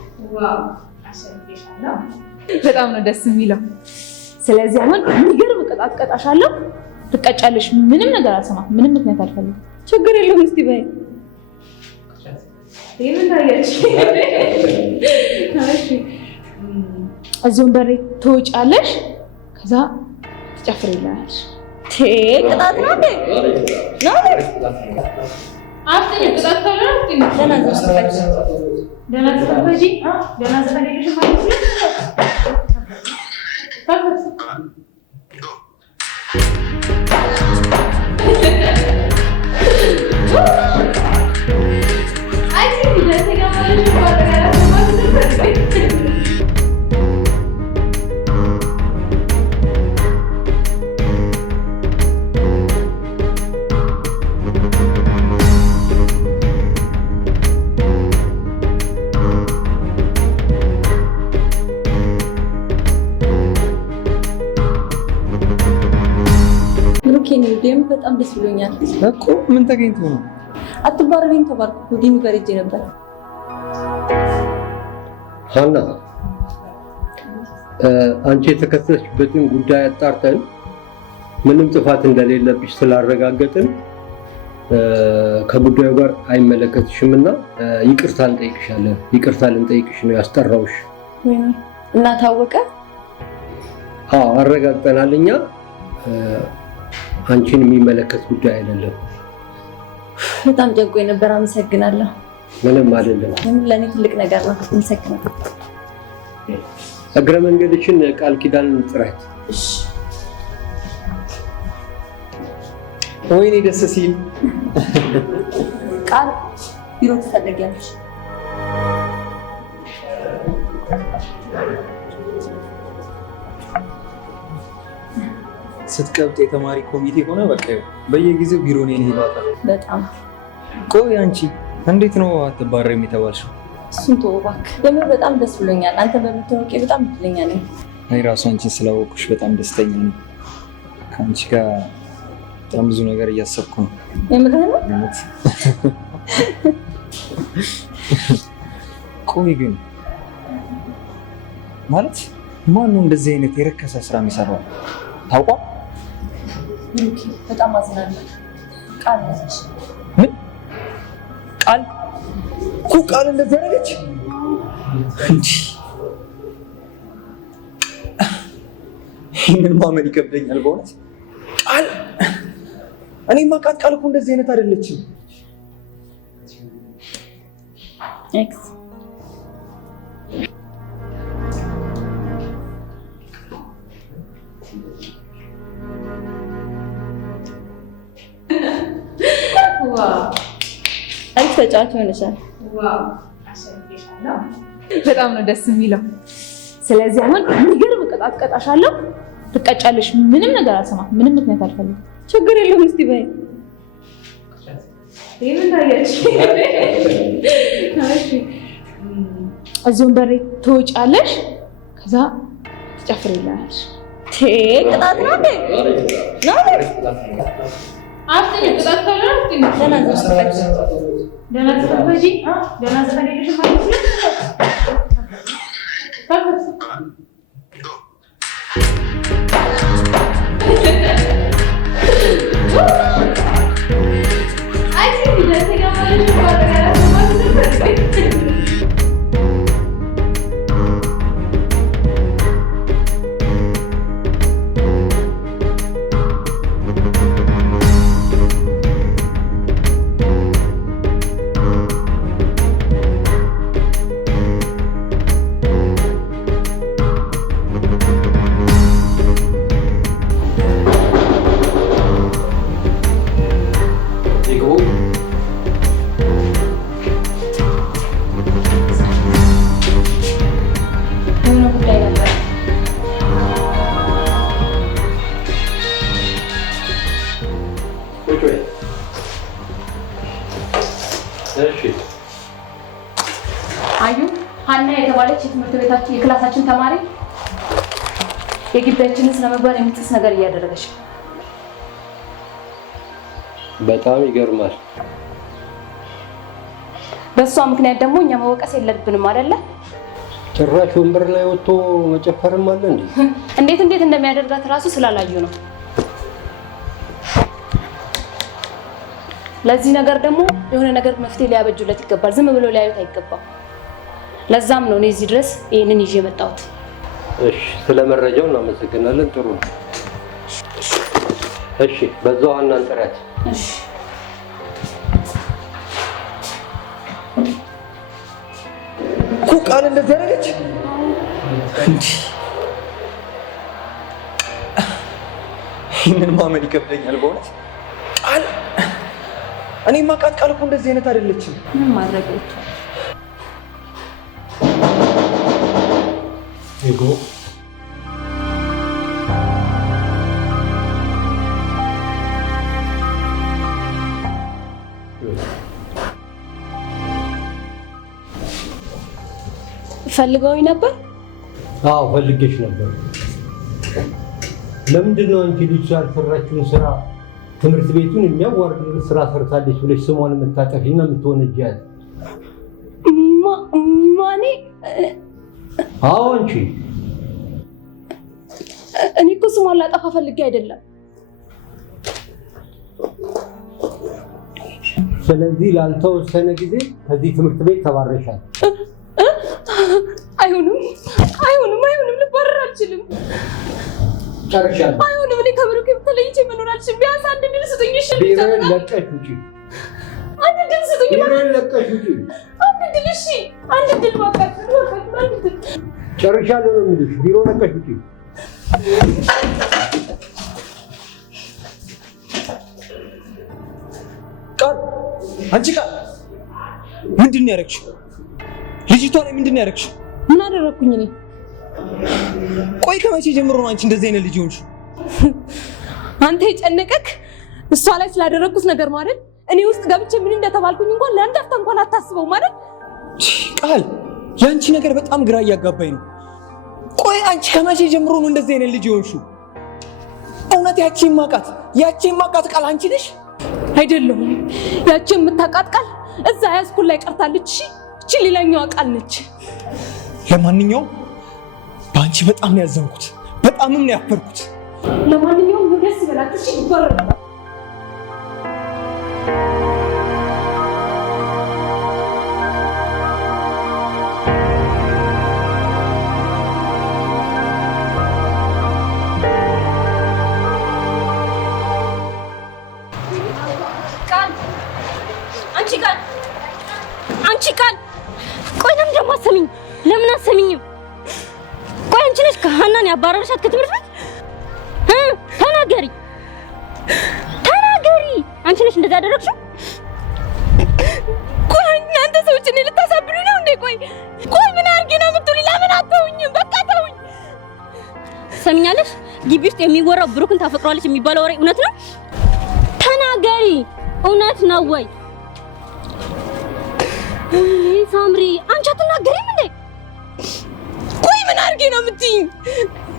በጣም ነው ደስ የሚለው። ስለዚህ አሁን የሚገርም ቅጣት ቀጣሻለሁ። ትቀጫለሽ። ምንም ነገር አልሰማም። ምንም ምክንያት አልፈልግም። ችግር የለውም። እስቲ በይ ይሄን ታያለሽ። እሺ እዚሁም በሬ ትወጫለሽ። ከዛ ትጨፍሪልኛለሽ። ቅጣት ነው እንዴ? ነው አፍጥኝ። ቅጣት ካለ አፍጥኝ። ደህና ዘፈጂ ደህና ዘፈጂ ማለት ነው። በጣም ደስ ብሎኛል እኮ። ምን ተገኝቶ ነው? አትባረሪኝ ተባልኩ። ዲኑ ጋር ሄጄ ነበር። ሀና አንቺ የተከሰስሽበትን ጉዳይ አጣርተን ምንም ጥፋት እንደሌለብሽ ስላረጋገጥን ከጉዳዩ ጋር አይመለከትሽምና ይቅርታ እንጠይቅሻለን። ይቅርታ ልንጠይቅሽ ነው ያስጠራውሽ። እና ታወቀ? አዎ አረጋግጠናል። እኛ አንቺን የሚመለከት ጉዳይ አይደለም። በጣም ጨንቆኝ ነበር። አመሰግናለሁ። ምንም አይደለም። ለእኔ ትልቅ ነገር ነው። አመሰግናለሁ። እግረ መንገድሽን ቃል ኪዳን ጥራት። ወይኔ ደስ ሲል። ቃል ቢሮ ትፈልጊያለሽ? ስትቀብጥ የተማሪ ኮሚቴ ሆነ በቃ በየጊዜው ቢሮ ነው ይሏታል። በጣም ቆይ አንቺ እንዴት ነው አትባረም የተባልሽው? እሱን ተወው እባክህ። የምር በጣም ደስ ብሎኛል። አንተ በምትወቂ በጣም እድለኛ ነኝ። እኔ ራሱ አንቺን ስላወቅኩሽ በጣም ደስተኛ ነኝ። ከአንቺ ጋር በጣም ብዙ ነገር እያሰብኩ ነው። የምርህ ነው? ቆይ ግን ማለት ማን ነው እንደዚህ አይነት የረከሰ ስራ የሚሰራው? ታውቋል? ብሩኬ በጣም አዝናለሁ። ቃል ነች። ምን ቃል? ቃል እንደዚህ አደረገች እንጂ ይህንን ማመን ይከብደኛል በእውነት። ቃል እኔማ ቃል እኮ እንደዚህ አይነት አይደለችም። ኤክስ አሪፍ ተጫዋች ሆነሻል። በጣም ነው ደስ የሚለው። ስለዚህ አሁን የሚገርም ቅጣት ቀጣሻለሁ። ትቀጫለሽ። ምንም ነገር አልሰማም። ምንም ምክንያት አልፈልግም። ችግር የለውም። እስቲ በይ ይሄን ታያለሽ። እዚሁም በሬ ትወጫለሽ። ከዛ ትጨፍሪልኛለሽ። ቅጣት ነው እንዴ? ነው አፍጥኝ። ቅጣት ካለ አፍጥኝ። ደህና ተፈጂ። ደህና ተፈጂልሽ ማለት ነው። አዩ ሀና የተባለች የትምህርት ቤታችን የክላሳችን ተማሪ የግቢያችንን ስነምግባር የሚጥስ ነገር እያደረገች ነው። በጣም ይገርማል። በእሷ ምክንያት ደግሞ እኛ መወቀስ የለብንም አይደለ? ጭራሽ ወንበር ላይ ወጥቶ መጨፈርም አለ እንዴ? እንዴት እንደሚያደርጋት ራሱ ስላላዩ ነው። ለዚህ ነገር ደግሞ የሆነ ነገር መፍትሄ ሊያበጁለት ይገባል። ዝም ብሎ ሊያዩት አይገባም። ለዛም ነው እኔ እዚህ ድረስ ይሄንን ይዤ መጣሁት። እሺ፣ ስለ መረጃው እናመሰግናለን። ጥሩ ነው። እሺ፣ በዛው ሀናን ጥሪያት። እሺ ቃል እንደዚህ አደረገች እንጂ ይህንን ማመን ይከብደኛል በእውነት። ቃል እኔማ ቃል እኮ እንደዚህ አይነት አይደለችም። ምን ማድረግ ነው? ኤጎ ፈልገውኝ ነበር? አዎ ፈልጌሽ ነበር። ለምንድን ነው አንቺ ልጅ ያልሰራችውን ስራ ትምህርት ቤቱን የሚያዋርድ ስራ ሰርታለች ብለሽ ስሟን የምታጠፊና የምትወነጃት? ማኔ? አዎ አንቺ። እኔ እኮ ስሟን ላጠፋ ፈልጌ አይደለም። ስለዚህ ላልተወሰነ ጊዜ ከዚህ ትምህርት ቤት ተባረሻል። አይሆንም፣ ልባረር አልችልም። ጨርሻለሁ። አይሆንም፣ እኔ ከብሩኬ ተለይቼ መኖር አልችልም። ቢያንስ አንድ ድል ስጡኝ። እሺ፣ ቢሮን ለቀሽ ውጪ። አንድ ድል ስጡኝ። ቢሮን ለቀሽ ውጪ። አንድ ድል። እሺ፣ አንድ ድል ባካችሁ፣ አንድ ድል። ጨርሻለሁ ነው የምልሽ። ቢሮ ለቀሽ ውጪ። ቃል አንቺ ቃል ምንድን ነው ያደረግሽው? ልጅቷ ላይ ምንድን ነው ያደረግሽው? ምን አደረኩኝ እኔ? ቆይ ከመቼ ጀምሮ ነው አንቺ እንደዚህ አይነት ልጅ ሆንሽ? አንተ የጨነቀክ እሷ ላይ ስላደረኩት ነገር ማለት እኔ ውስጥ ገብቼ ምን እንደተባልኩኝ እንኳን ለአንድ አፍታ እንኳን አታስበው ማለት ቃል ያንቺ ነገር በጣም ግራ እያጋባኝ ነው። ቆይ አንቺ ከመቼ ጀምሮ ነው እንደዚህ አይነት ልጅ የሆንሽው? እውነት ያቺ ማቃት ቃል አንቺ ነሽ? አይደለም ያቺ የምታውቃት ቃል እዛ ያስኩል ላይ ቀርታለች። እቺ ሌላኛዋ ቃል ነች። ለማንኛውም በአንቺ በጣም ነው ያዘንኩት፣ በጣምም ነው ያፈርኩት። ለማንኛውም ደስ ይበላችሁ። እሺ ይባረክ። አንቺ ቃል ቆይ ለምን ደግሞ አሰሚኝ? ለምን አሰሚኝም? ቆይ አንቺ ነሽ ከሀናን ያባረርሻት ከትምህርት ቤት? ተናገሪ። አንቺ ነሽ እንደዛ ያደረግሽው? ቆይ እናንተ ሰዎች እኔ ልታሳብዱ ነው እንዴ? ቆይ ምን አድርጌ ነው የምትሉኝ? ለምን አትተውኝም? በቃ ተውኝ። ሰሚኛለሽ? ግቢ ውስጥ የሚወራው ብሩክን ታፈቅሯለች የሚባለው ወሬ እውነት ነው? ተናገሪ። እውነት ነው ወይ? ሳምሪ አንቺ አትናገሪም እንዴ? ቆይ ምን አድርጌ ነው የምትይኝ?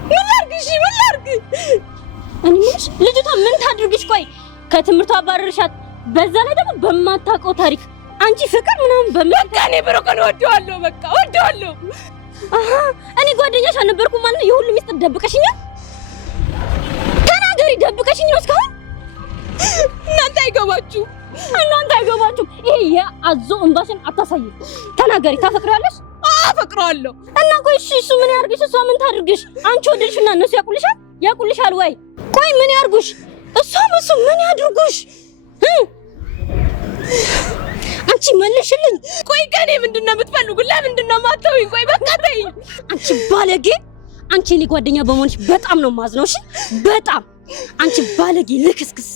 ምን ላድርግ? እሺ ምን ላድርግ? እኔ ምንሽ ልጅቷ ምን ታድርግሽ? ቆይ ከትምህርቷ አባረርሻት፣ በዛ ላይ ደግሞ በማታውቀው ታሪክ አንቺ ፍቅር ምናምን በቃ እኔ ብሩክን ወደዋለሁ። በቃ ወደዋለሁ። እኔ ጓደኛሽ አልነበርኩም ማለት ነው? የሁሉ ሚስጥር ደብቀሽኛል። ተናገሪ። ደብቀሽኝ ነው እስካሁን? እናንተ አይገባችሁም። ይሄ የአዞ እንባሽን አታሳይ። ተናገሪ። ታፈቅሪያለሽ? አፈቅረዋለሁ። እና ቆይ እሱ ምን ያርግሽ? እሷ ምን ታድርግሽ? አንቺ ወደድሽና እነሱ ያቁልሻል ወይ? ቆይ ምን ያርጉሽ? እሱ ምን ያድርጉሽ? አንቺ መልሽልኝ። ቆይ ከኔ ምንድነው የምትፈልጉት? ለምንድነው ማተውኝ? ቆይ በቃ ተይኝ። አንቺ ባለጌ! አንቺ እኔ ጓደኛ በመሆንሽ በጣም ነው የማዝነው። እሺ በጣም አንቺ ባለጌ ልክስክስ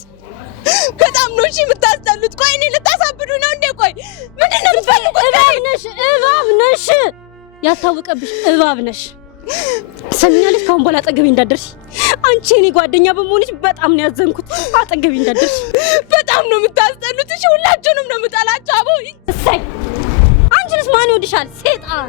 በጣም ነው እሺ የምታስጠሉት። ቆይ እኔ ልታሳብዱ ነው እንዴ? ቆይ ምንድነው የምትፈልጉት? እባብ ነሽ፣ ያታወቀብሽ እባብ ነሽ። ሰሚኛለሽ? ካሁን በኋላ አጠገቤ እንዳትደርሺ። አንቺ እኔ ጓደኛ በመሆንሽ በጣም ነው ያዘንኩት። አጠገቤ እንዳትደርሺ። በጣም ነው የምታስጠሉት። እሺ ሁላችሁንም ነው የምጠላችሁ። አቦ እሰይ! አንቺንስ ማን ይወድሻል? ሴጣን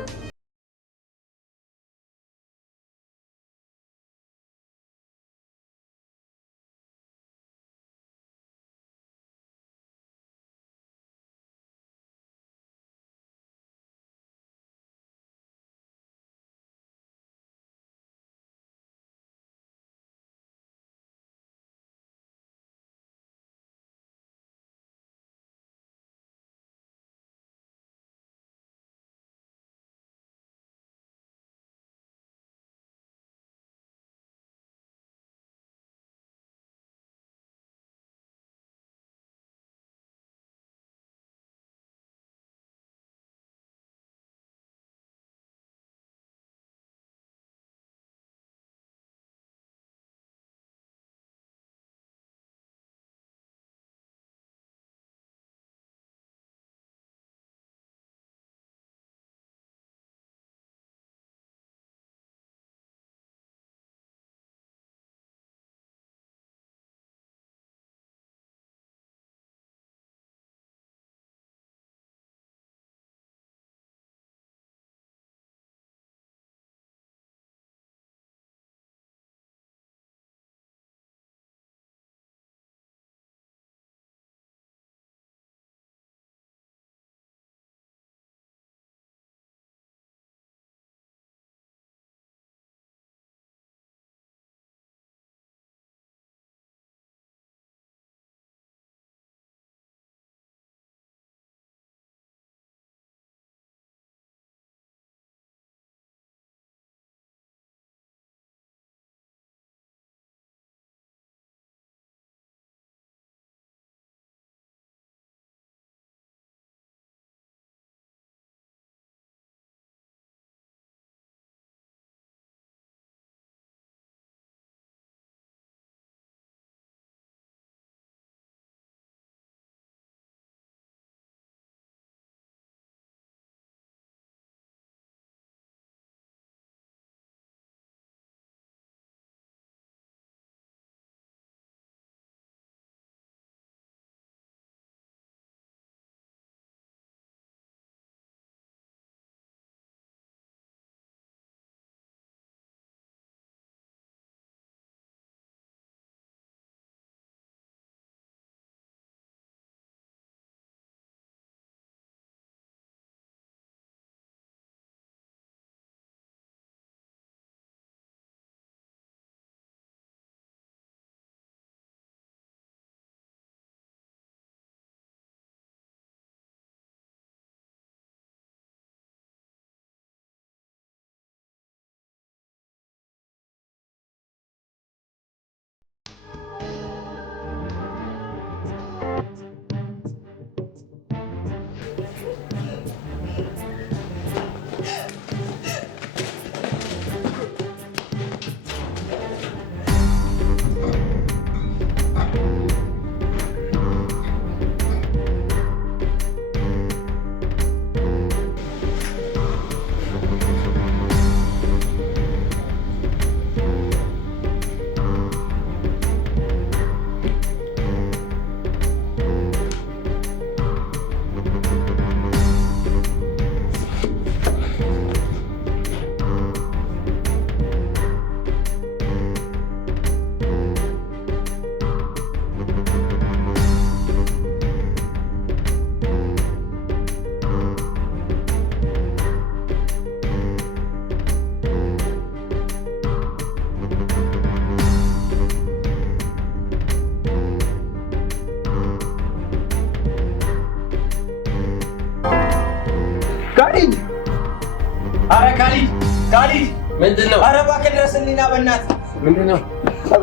ካሊድ ምንድን ነው? ኧረ እባክህ ድረስልኝ ና በእናትህ። ምንድን ነው?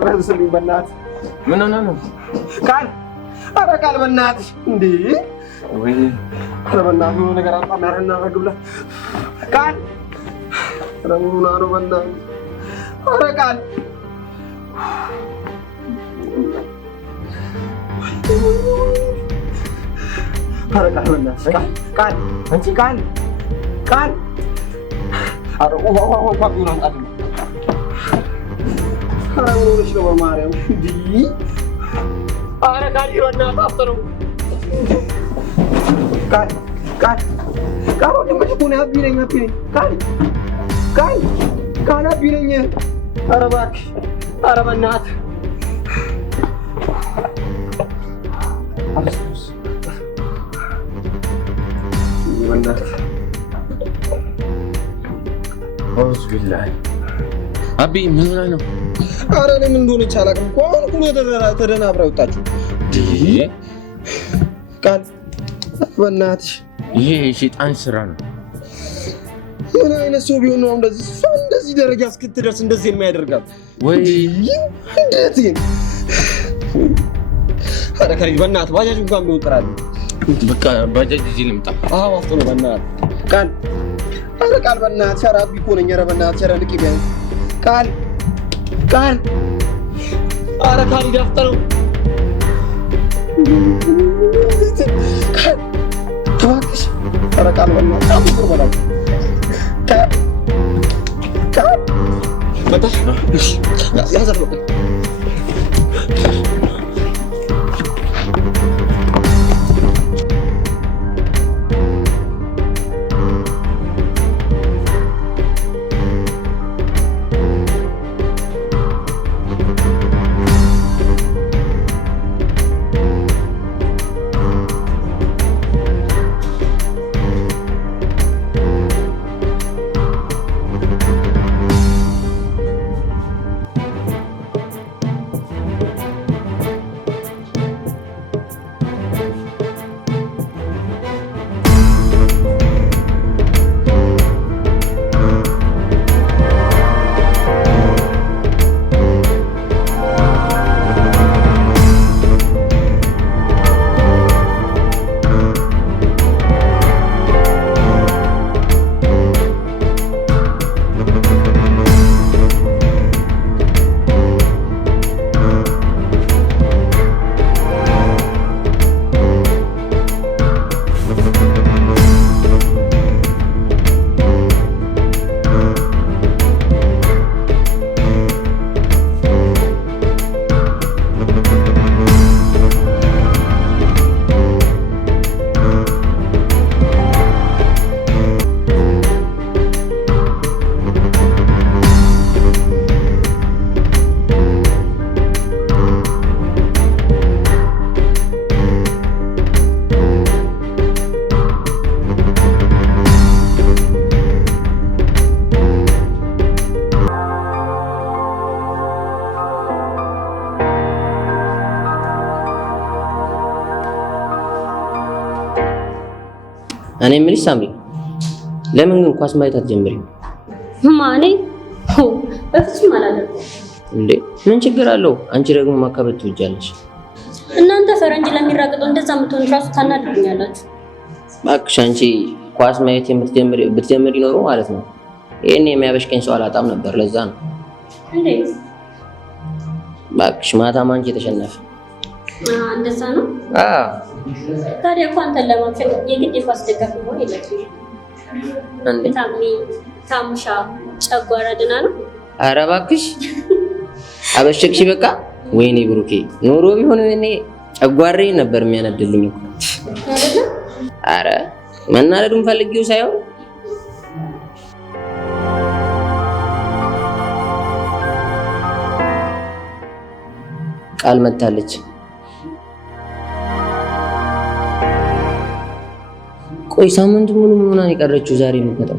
ድረስልኝ በእናትህ። ምን ሆነህ ነው? ቃል ኧረ ቃል በእናትህ እንዴ! ወይኔ ኧረ በእናትህ የሆነ ነገር አምጣ እናደርግ ብለህ ቃል ኧረ ምን ሆነህ ነው በእናትህ? ኧረ ቃል ኧረ ቃል በእናትህ ቃል አንቺ ቃል ኧረ ውሃ ቢሆን አምጣልኝ። ኧረ ምን ሆነሽ ነው በማርያም እንዲህ? ኧረ ቃል በእናትህ አፍጥነው ቃል ወንድምሽ እኮ ነው። አቢ ነኝ ቃል አቢ ነኝ። ኧረ እባክሽ ኧረ በእናትህ አቢ ምን ሆነህ ነው? ኧረ እኔ ምን እንደሆነች አላውቅም እኮ አሁን እኮ ተደናብራ ወጣችሁ። ቃል በእናትሽ ይሄ የሸይጣን ስራ ነው። ምን አይነት ሰው ቢሆን ነው እንደዚህ ደረጃ እስክትደርስ እንደዚህ የሚያደርጋት? ወይ እንዴት ግን ኧረ ከልጅ በእናትህ ባጃጅ እንኳን ቢሆን ጥራልኝ። በቃ ባጃጅ ይዤ ልምጣ። አዎ አፍጥነው በእናትህ ቃል ኧረ ቃል በእናትሽ ኧረ አቢ እኮ ነኝ። ኧረ በእናትሽ ኧረ ንቂ ቢያንስ ቃል ኧረ ካሊድ አፍጥነው እባክሽ ኧረ ቃል በእናትሽ አፍጥነው በላት ቃል መጣሽ ያዛል በቃ እኔ የምልሽ ሳምሪ ለምን ግን ኳስ ማየት አትጀምሪም? ማኔ በፍጹም አላደርገውም። እንዴ ምን ችግር አለው? አንቺ ደግሞ ማካበት ትወጃለሽ። እናንተ ፈረንጅ ለሚራቅጠው እንደዛ የምትሆን ራሱ ታናድዱኛላችሁ። እባክሽ አንቺ ኳስ ማየት ብትጀምሪ ኖሮ ማለት ነው ይሄኔ የሚያበሽቀኝ ሰው አላጣም ነበር። ለዛ ነው። እንዴት? እባክሽ ማታም አንቺ ተሸነፈ። እንደዛ ነው? ታዲያ እኮ አንተን ለማክሸፍ የግድ የኳስ ደጋፊ መሆን የለብኝም። እንዴ ታሙሻ ጨጓራ ድና ነው? ኧረ እባክሽ አበሸቅሽ በቃ። ወይኔ ብሩኬ ኑሮ ቢሆን እኔ ጨጓራዬ ነበር የሚያነድልኝ እኮ አይደል? ኧረ መናደዱን ፈልጌው ሳይሆን ቃል መታለች። ቆይ ሳምንቱ ሙሉ ምን ሆና የቀረችው ዛሬ የምትመጣው?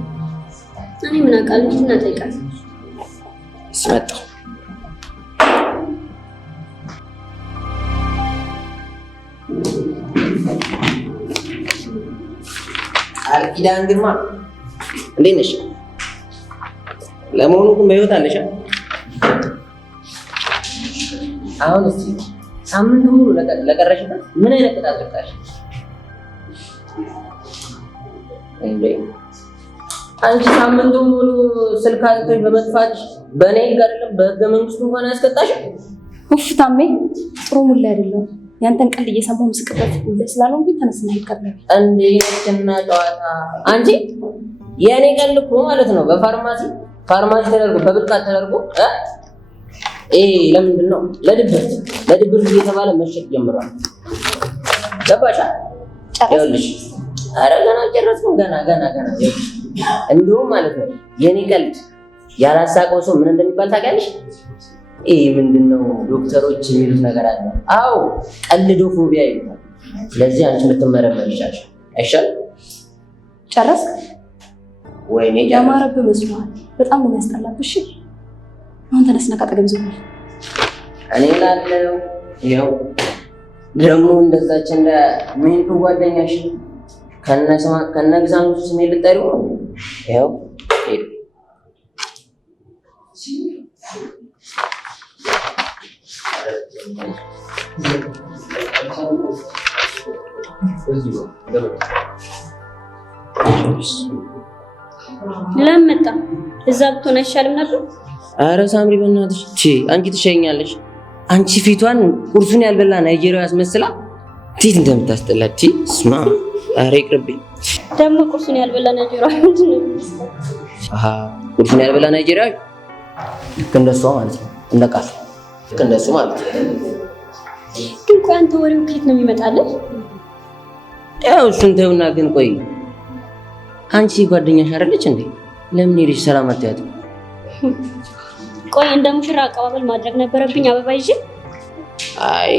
እኔ ምን አውቃለሁ? እና ጠይቃት ስመጣ ቃል ኪዳን ግርማ እንዴት ነሽ? ለመሆኑ ግን በህይወት አለሽ? አሁን እስቲ ሳምንት ሙሉ ለቀረሽበት ምን አይነት ቅጣት ቀጣሽ? እንዴ አንቺ ሳምንት ሙሉ ስልክ አጥቶሽ በመጥፋትሽ በእኔ ህግ አይደለም በህገ መንግስቱ እንኳን ያስቀጣሽ? ኡፍ ታሜ ጥሩ ሙላ አይደለም። ያንተን ቀልድ እየሰማሁ ምስቅበት ሁሉ ስላልሆነ ግን ተነስና ይቀርላል። እንዴ ነችና ጨዋታ አንቺ የኔ ቀልድ እኮ ማለት ነው በፋርማሲ ተደርጎ በብልቃት ተደርጎ ለምንድን ነው ለድብርት እየተባለ መሸጥ ጀምሯል። ገባሻ? ጨረስሽ? ኧረ ገና አልጨረስኩም። ገና እንደውም ማለት ነው የኔ ቀልድ ያላሳቀው ሰው ምን እንደሚባል ታውቂያለሽ? ምንድነው ዶክተሮች የሚሉት ነገር አለ። አዎ ቀልዶ ፎቢያ ይሉታል። ስለዚህ አንቺ የምትመረመር ይሻልሽ አይሻልም? ጨረስክ? ወይኔ ያማረብህ መስሎሃል። በጣም ነው የሚያስጠላብሽ። አሁን ተነስና ካጠገብ ዝም በል። እኔ እላለሁ ይኸው ደግሞ እንደዛች እንደ ሜንቱ ጓደኛሽ ከነግዛኑ ስሜ ልጠሪው ነው። ይኸው ለምን መጣ? እዛ ብትሆን አይሻልም ነበር? ኧረ ሳምሪ በእናትሽ አንቺ ትሸኛለሽ። አንቺ ፊቷን ቁርሱን ያልበላ ናይጄሪያ ያስመስላ እንዴት እንደምታስጠላ ስማ። ኧረ ይቅርብኝ። ደግሞ ቁርሱን ያልበላ ናይጄሪያ ምንድን ነው? ቁርሱን ያልበላ ናይጄሪያ ልክ እንደሷ ማለት ነው። እንደቃል ልክ እንደሱ ማለት ነው። ግን ቆይ አንተ ወሬው ከየት ነው የሚመጣልህ? ያው እሱን ተይውና ግን ቆይ አንቺ ጓደኛሽ አይደለች እንዴ? ለምን ሄደሽ ሰላም አትያት? ቆይ እንደ ሙሽራ አቀባበል ማድረግ ነበረብኝ አበባ ይዤ? አይ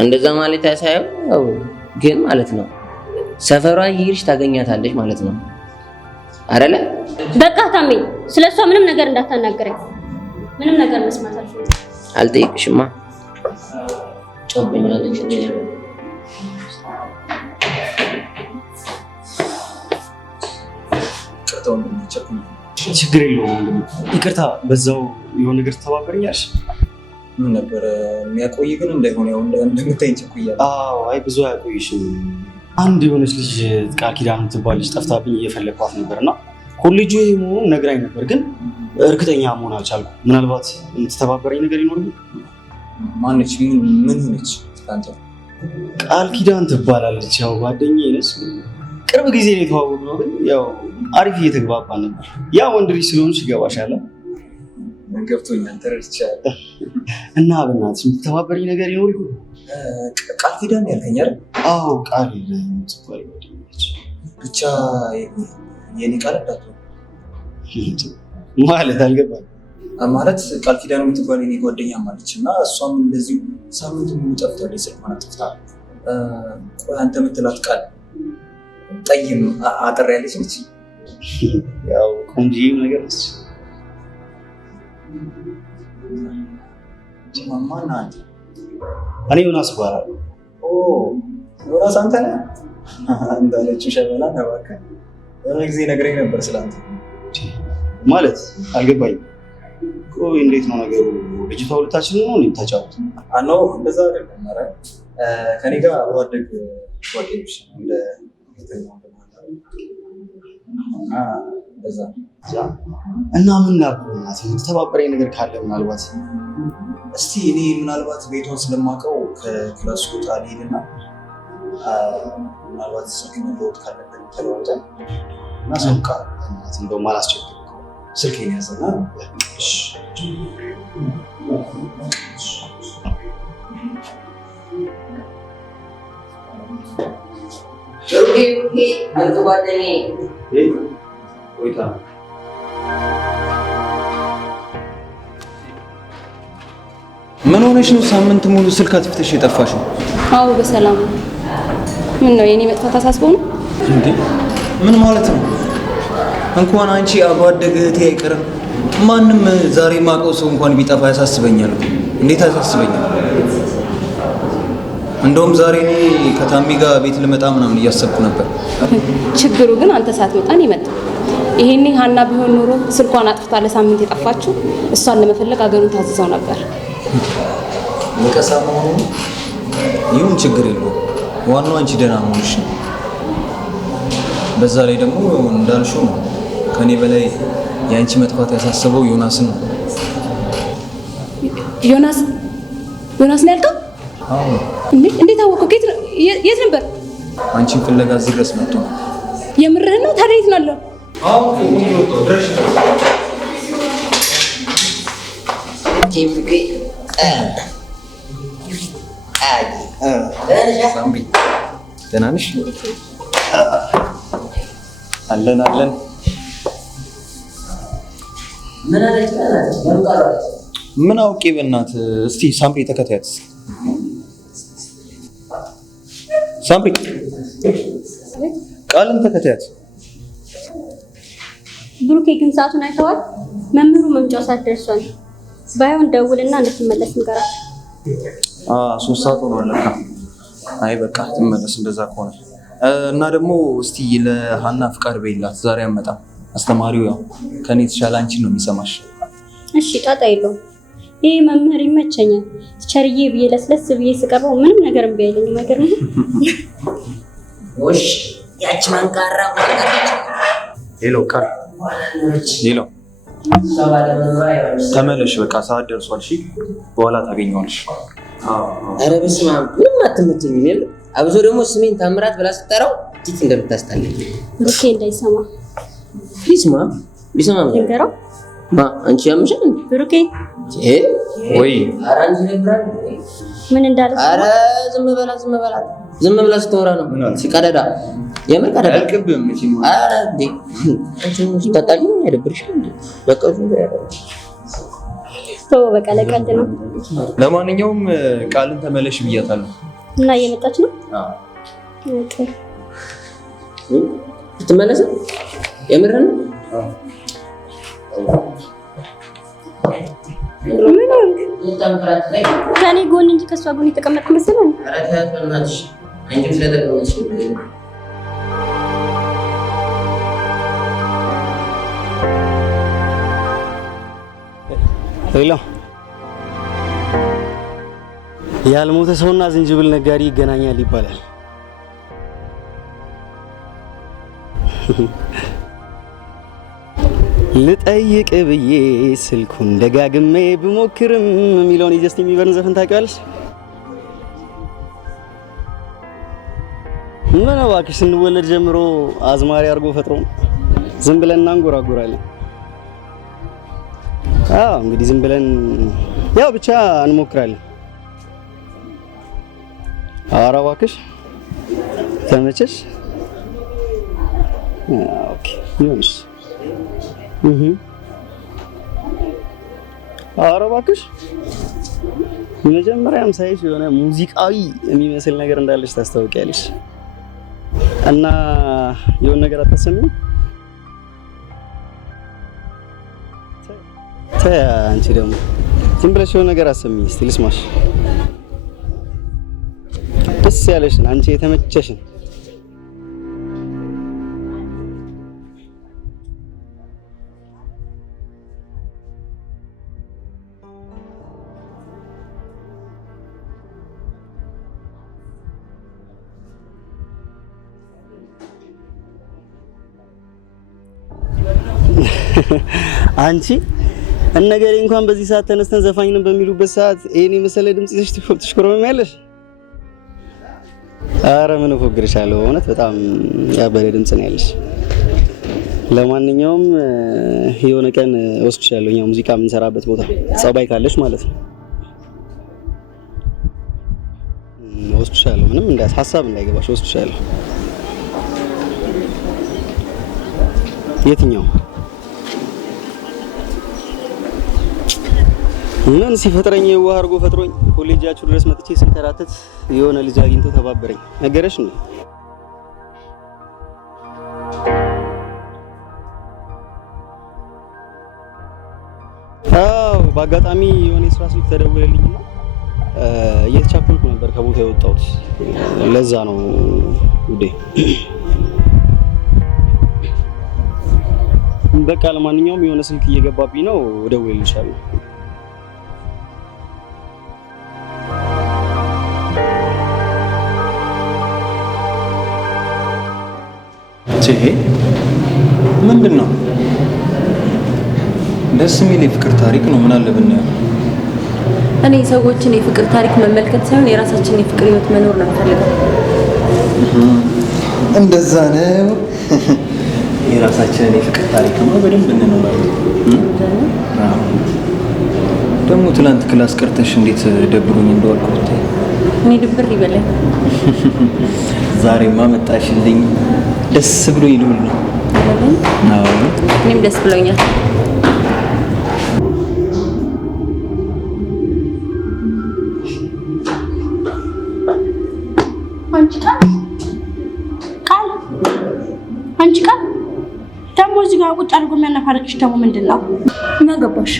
እንደዛ ማለት ሳይሆን ግን ማለት ነው ሰፈሯ ይርሽ ታገኛታለሽ ማለት ነው አይደለ? በቃ ታሜ ስለሷ ምንም ነገር እንዳታናገረኝ። ምንም ነገር መስማት አልፈልግም። አልጠይቅሽማ። ጮብኛለች እንዴ? ችግር የለውም። ይቅርታ በዛው የሆነ ነገር ተባበረኛሽ። ምን ነበር የሚያቆይ ግን እንዳይሆን ያው እንደምታይ ቸኩያለሁ። አይ ብዙ አያቆይሽም። አንድ የሆነች ልጅ ቃል ኪዳን የምትባል ልጅ ጠፍታብኝ እየፈለግኳት ነበርና ኮሌጁ መሆኑን ነግራኝ ነበር፣ ግን እርግጠኛ መሆን አልቻልኩም። ምናልባት የምትተባበረኝ ነገር ይኖር? ማነች? ምን ሆነች? አንተ ቃል ኪዳን ትባላለች። ያው ጓደኛዬ ነች። ቅርብ ጊዜ ነው የተዋወቅነው፣ ግን ያው አሪፍ እየተግባባን ነበር። ያ ወንድ ልጅ ስለሆንሽ ይገባሻል። ገብቶኛል፣ ተረድቻለሁ። እና በእናትሽ የምትተባበረኝ ነገር ይኖር ይሆን? ቃል ኪዳን ያልከኝ አይደል? አዎ ቃል የምትባል ጓደኛች ብቻ የኔ ቃል አዳቶ ማለት አልገባኝ። ማለት ቃል ኪዳን የምትባል የኔ ጓደኛ ማለች እና እሷም እንደዚሁ ሳምንት ሙሉ ጠፍታለች። ስልኳን አጥፍታ። ቆይ አንተ የምትላት ቃል ጠይም አጠር ያለች ነች። ያው ቆንጆ ነገር ነች። ማን አንተ? እኔ ዮናስ እባላለሁ። ዮናስ አንተ ነህ? እንዳለችው ሸበላ እባክህ የሆነ ጊዜ ነግረኝ ነበር ስላንተ። ማለት አልገባኝም። ቆይ እንዴት ነው ነገሩ? ልጅቷ ሁለታችን ነው እንዴ ተጫወቱ? አኖ እንደዛ አይደለም። ኧረ ከኔ ጋር አብሮ አደግ ጓደኞች እንደ እና ምን ላብናት የምትተባበረኝ ነገር ካለ ምናልባት እስቲ እኔ ምናልባት ቤቷን ስለማውቀው ከክላስ ወጣ ልሄድና ምናልባት ስልክ መለወጥ ካለብን ተለዋውጠን እና ሰውቃ እንደውም አላስቸግርም። ስልኬን ያዘና አንተ ጓደኛዬ ቆይታ ምን ሆነሽ ነው ሳምንት ሙሉ ስልክ አጥፍተሽ የጠፋሽው? አዎ በሰላም ነው። ምን ነው የኔ መጥፋት አሳስበው ነው እንዴ? ምን ማለት ነው? እንኳን አንቺ አብሮ አደግ እህቴ አይቀርም ማንም ዛሬ ማውቀው ሰው እንኳን ቢጠፋ ያሳስበኛል። እንዴት ያሳስበኛል? እንደውም ዛሬ እኔ ከታሚ ጋር ቤት ልመጣ ምናምን እያሰብኩ ነበር። ችግሩ ግን አንተ ሳትመጣ ነው የመጣው። ይሄኔ ሀና ቢሆን ኖሮ ስልኳን አጥፍታ ለሳምንት የጠፋችው እሷን ለመፈለግ አገሩን ታዝዘው ነበር። ንቀሳ መሆኑ ይሁን ችግር የለውም። ዋናው አንቺ ደህና መሆንሽ ነው። በዛ ላይ ደግሞ እንዳልሽው ነው ከኔ በላይ የአንቺ መጥፋት ያሳሰበው ዮናስን ነው። ዮናስ ነው ያልከው? አዎ። እንዴት አወቀው? የት ነበር? አንቺን ፍለጋ እዚህ ድረስ መጥቶ ነው። የምርህን ነው? ታዲያ የት ነው ያለው? ሳምሪ ደህና ነሽ? አለን። ምን አውቄ በእናትህ። እስቲ ሳምሪ ተከታያት። ሳምሪ ቃልን ተከታያት። ብሩኬ ግን ሰዓቱን አይተዋል? መምህሩ መምጫው ሰዓት ደርሷል። ባይሆን ደውልና እንድትመለስ ንገራት። 3 ሰዓት ሆኗል ለካ። አይ በቃ ትመለስ እንደዛ ከሆነ እና ደግሞ እስቲ ለሀና ፍቃድ በይላት ዛሬ አመጣም። አስተማሪው ያው ከኔ የተሻለ አንቺን ነው የሚሰማሽ። እሺ ጣጣ የለውም። ይሄ መምህር ይመቸኛል። ቸርዬ ብዬ ለስለስ ብዬ ስቀርበው ምንም ነገር እምቢ አይለኝም። ነገር ነው ወሽ ያቺ መንካራ ሄሎ ቃል ሄሎ ተመለሽ። በቃ ሰዓት ደርሷል። እሺ በኋላ ታገኘዋለሽ። ኧረ በስመ አብ ምንም አትመቸኝም። የለ አብዞ ደግሞ ስሜን ታምራት ብላ ስትጠራው እንዴት እንደምታስጠላኝ። ብሩኬ እንዳይሰማ ቢሰማ ንገረው። አንቺ ያምሻል ብሩኬ ወይ ኧረ አንቺ ነግራል ምን እንዳለ ኧረ ዝም በላ ስትወራ ነው ሲቀደዳ የምን ቀደዳ አልቅብም እቺ ነው። ኧረ እንዴ አንቺ ስታጣቂ ነው አይደብርሽም እንዴ? በቃ በቃ ለቀልድ ነው። ለማንኛውም ቃልን ተመለሽ ብያታለሁ እና እየመጣች ነው። ኦኬ ትመለስ የምርን ከኔ ጎን እንጂ ከሷ ጎን የተቀመጥኩ መሰለኝ። ሄሎ ያልሞተ ሰውና ዝንጅብል ነጋዴ ይገናኛል ይባላል። ልጠይቅ ብዬ ስልኩን ደጋግሜ ብሞክርም የሚለውን የጀስቲን ቢበርን ዘፈን ታውቂዋለሽ? ምን እባክሽ ስንወለድ ጀምሮ አዝማሪ አድርጎ ፈጥሮ ዝም ብለን እናንጎራጉራለን። አዎ እንግዲህ ዝም ብለን ያው ብቻ እንሞክራለን። ኧረ እባክሽ ተመቸሽ? ኦኬ ይሁንሽ። ኧረ እባክሽ መጀመሪያም ሳይሽ የሆነ ሙዚቃዊ የሚመስል ነገር እንዳለሽ ታስታውቂያለሽ እና የሆነ ነገር አታሰሚም? ተይ አንቺ ደግሞ ዝም ብለሽ የሆነ ነገር አሰሚኝ እስቲ ልስማሽ። ደስ ያለሽን አንቺ የተመቸሽን አንቺ እነገሬ እንኳን በዚህ ሰዓት ተነስተን ዘፋኝ ነን በሚሉበት ሰዓት ይሄን የመሰለ ድምጽ ይዘሽ ትሽኮረመሚያለሽ። ኧረ ምን እፎግርሻለሁ፣ እውነት በጣም ያበደ ድምጽ ነው ያለሽ። ለማንኛውም የሆነ ቀን ወስድሻለሁ እኛ ሙዚቃ የምንሰራበት ቦታ ጸባይ ካለሽ ማለት ነው። ወስድሻለሁ፣ ምንም ሀሳብ እንዳይገባሽ ወስድሻለሁ። የትኛው ምን ሲፈጥረኝ የዋህ አድርጎ ፈጥሮኝ ኮሌጃችሁ ድረስ መጥቼ ስንከራተት የሆነ ልጅ አግኝቶ ተባበረኝ። ነገረሽ ነው? አዎ በአጋጣሚ የሆነ የስራ ስልክ ተደወለልኝና እየተቻኮልኩ ነበር ከቦታ የወጣሁት። ለዛ ነው ውዴ። በቃ ለማንኛውም የሆነ ስልክ እየገባብኝ ነው፣ እደውልልሻለሁ። ምንድን ነው? ደስ የሚል የፍቅር ታሪክ ነው። ምን አለ ብናየው? እኔ ሰዎችን የፍቅር ታሪክ መመልከት ሳይሆን የራሳችንን የፍቅር ህይወት መኖር ነው የምፈልገው። እንደዛ ነው። የራሳችንን የፍቅር ታሪክ ነው በደንብ እንኖራለን። ደግሞ ትላንት ክላስ ቀርተሽ እንዴት ደብሮኝ እንደዋልኩ ብታይ። እኔ ድብር ይበላኝ። ዛሬማ መጣሽልኝ። ደስ ብሎኝ ልውል ነው። እኔም ደስ ብሎኛል። አንቺ ቃል ደግሞ እዚህ ጋር ቁጭ አድርጎ የሚያነፋርቅሽ ደግሞ ምንድን ነው? ምን አገባሽ?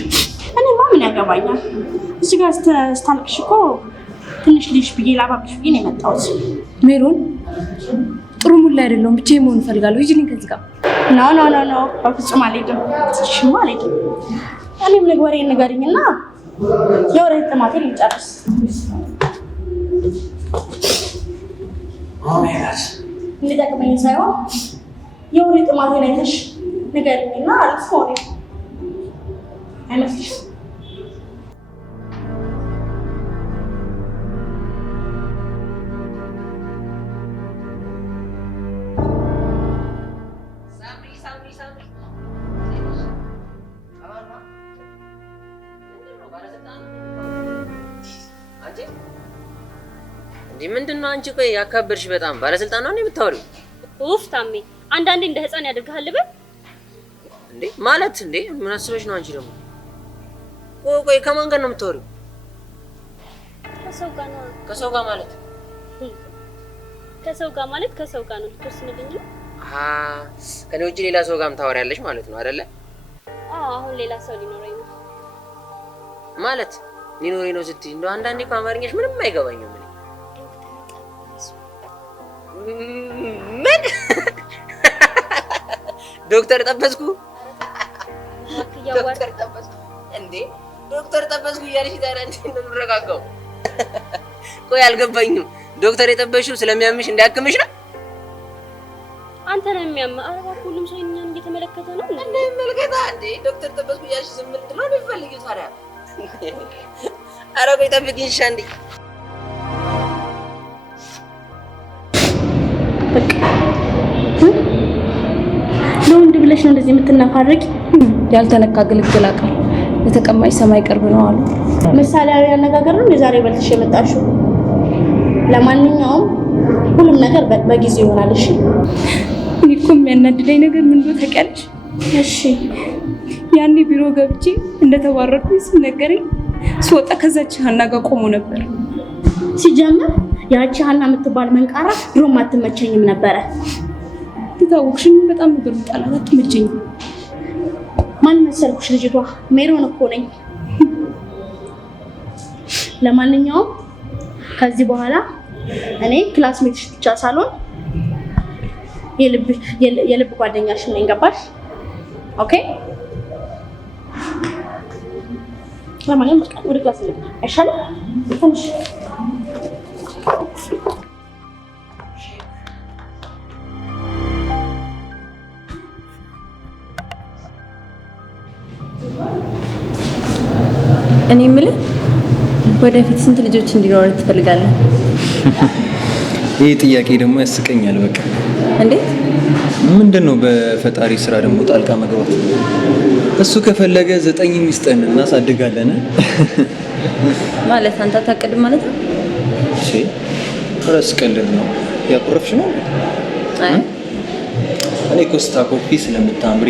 እኔማ ምን ያገባኛል? እዚህ ጋር ስታልቅሽ እኮ ትንሽ ልጅ ብዬ ላባብሽ ብዬ ነው የመጣሁት። ሜሮን ጥሩ ሙድ ላይ አይደለሁም። ብቻዬን መሆን እፈልጋለሁ። ሂጂልኝ ከዚህ ጋር። ኖ በፍጹም አልሄድም። ትችሽማ አልሄድም። እኔም ወሬን ንገሪኝና የወሬ ጥማቴን ልጨርስ። እንዲጠቅመኝ ሳይሆን የወሬ ጥማቴን አይተሽ ንገሪኝና አልፎ ወሬ አይመስልሽም? ምንድነው አንቺ? ቆይ ያካበርሽ በጣም ባለስልጣን ነው የምታወሪው? ኡፍ ታሜ፣ አንዳንዴ እንደ ህፃን ያደርግሃል ልበል እንዴ? ማለት እንዴ ምን አስበሽ ነው አንቺ ደግሞ? ቆይ ከማን ጋር ነው የምታወሪው? ከሰው ጋር ነው። ከሰው ጋር ማለት ከሰው ጋር ነው። ልትወስንልኝ ነው? ከኔ ውጭ ሌላ ሰው ጋርም ታወሪያለሽ ማለት ነው አይደለ? አሁን ሌላ ሰው ሊኖረኝ ነው ማለት ሊኖረኝ ነው ስትይ እንደው አንዳንዴ እኮ አማርኛሽ ምንም አይገባኝም። ምን ዶክተር ጠበስኩ? ዶክተር ጠበስኩ እንዴ? ዶክተር ጠበስኩ እያልሽ ታዲያ እንዴት እንደምረጋጋው? ቆይ አልገባኝም። ዶክተር የጠበሽው ስለሚያምሽ እንዲያክምሽ ነው? አንተ ነው የሚያምህ? ኧረ እባክህ ሁሉም ሰው እኛን እየተመለከተ ነው። እንዴ መልከታ እንዴ? ዶክተር ጠበስኩ እያልሽ ዝም እንድል ነው የሚፈልጊው ታዲያ? ኧረ ቆይ ጠብቂኝ እሺ አንዴ። ለወንድ ብለሽ ነው እንደዚህ የምትናፋረቂ? ያልተነካ ግልግል አቃል ለተቀማጭ ሰማይ ቅርብ ነው አሉ። ምሳሌያዊ አነጋገር ነው የዛሬ በልተሽ የመጣሽው። ለማንኛውም ሁሉም ነገር በጊዜ ይሆናል። እሺ። እኔ እኮ የሚያናድደኝ ነገር ምን እንደሆነ ታውቂያለሽ? እሺ። ያኔ ቢሮ ገብቼ እንደተባረርኩኝ ሲነገረኝ ስወጣ ከዛች ሀና ጋር ቆሞ ነበር። ሲጀምር ያቺ ሀና የምትባል መንቃራ ድሮም አትመቸኝም ነበረ። ታውቅሽኝ በጣም ነበር የምጠላት፣ አትመቸኝም። ማን መሰልኩሽ? ልጅቷ ሜሮን እኮ ነኝ። ለማንኛውም ከዚህ በኋላ እኔ ክላስሜትሽ ብቻ ሳልሆን የልብ ጓደኛሽ ነኝ። ገባሽ? ኦኬ። ለማንኛውም በቃ ወደ ክላስ ልግባ አይሻልም? ትንሽ እኔ የምልህ ወደፊት ስንት ልጆች እንዲኖር ትፈልጋለህ? ይህ ጥያቄ ደግሞ ያስቀኛል። በቃ እንዴት? ምንድነው በፈጣሪ ስራ ደግሞ ጣልቃ መግባት? እሱ ከፈለገ 9 ሚስጥን እናሳድጋለን ማለት አንተ ታቀድም ማለት ነው? እሺ ራስ ቀልድ ነው። ያቆረፍሽ ነው? አይ እኔ ኮስታ ኮፒ ስለምታምሪ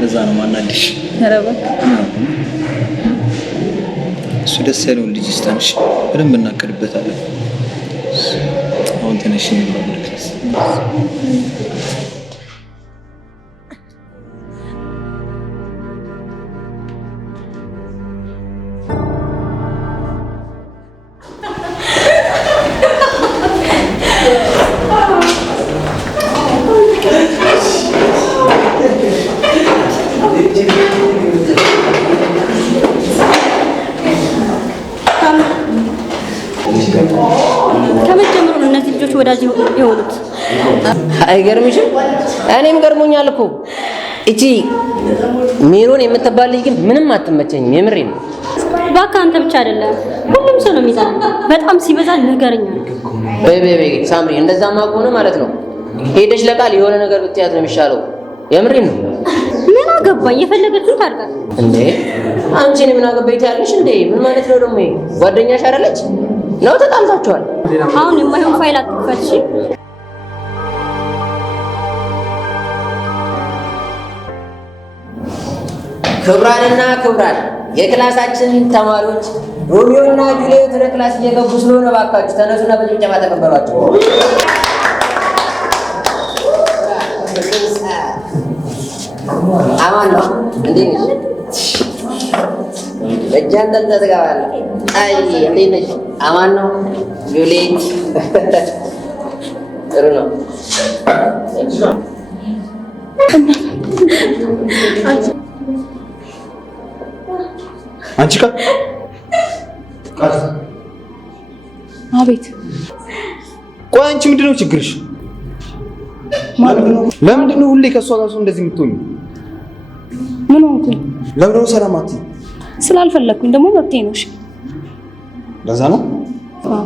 ለዛ ነው ማናድሽ። ኧረ እባክህ እሱ ደስ ያለውን ልጅ ይስጠንሽ፣ በደንብ እናቀድበታለን። አሁን ተነሽ ነው ክላስ። ወዳጅ የሆኑት። አይገርምሽም? እኔም ገርሞኛል እኮ። እቺ ሜሮን የምትባል ልጅ ግን ምንም አትመቸኝም። የምሬን ነው። እባክህ አንተ ብቻ አይደለም ሁሉም ሰው ነው የሚጠላው። በጣም ሲበዛ ነገረኛ። በይ ሳምሪ፣ እንደዛማ ከሆነ ማለት ነው ሄደሽ ለቃል የሆነ ነገር ብትያት ነው የሚሻለው። የምሬን ነው። ምን አገባኝ? የፈለገችውን ታድርጋት እንዴ። አንቺ ምን አገባኝ ትያለሽ እንዴ? ምን ማለት ነው ደግሞ? ጓደኛሽ አይደለች ነው? ተጣልታችኋል? አሁን የማይሆን ፋይል አትክፈት እሺ። ክብራንና ክብራን የክላሳችን ተማሪዎች ሮሚዮና ጁሊየት ወደ ክላስ እየገቡ ስለሆነ እባካችሁ ተነሱና በጭብጨባ ተቀበሏቸው። አማን ነው እንዴ? በእጃን ተዘጋባለህ። አይ እንዴት ነሽ? አማን ነው ጁሊየት? ጥሩ ነው። አንቺ አቤት። ቆይ አንቺ ምንድነው ችግርሽ? ለምንድን ነው ሁሌ ከእሷ ጋር እንደዚህ የምትሆኚው? ምን ሆንኩኝ? ለምን ነው ሰላም አትይም? ስላልፈለኩኝ ደግሞ መብቴ ነው። እሺ ለዛ ነው። አዎ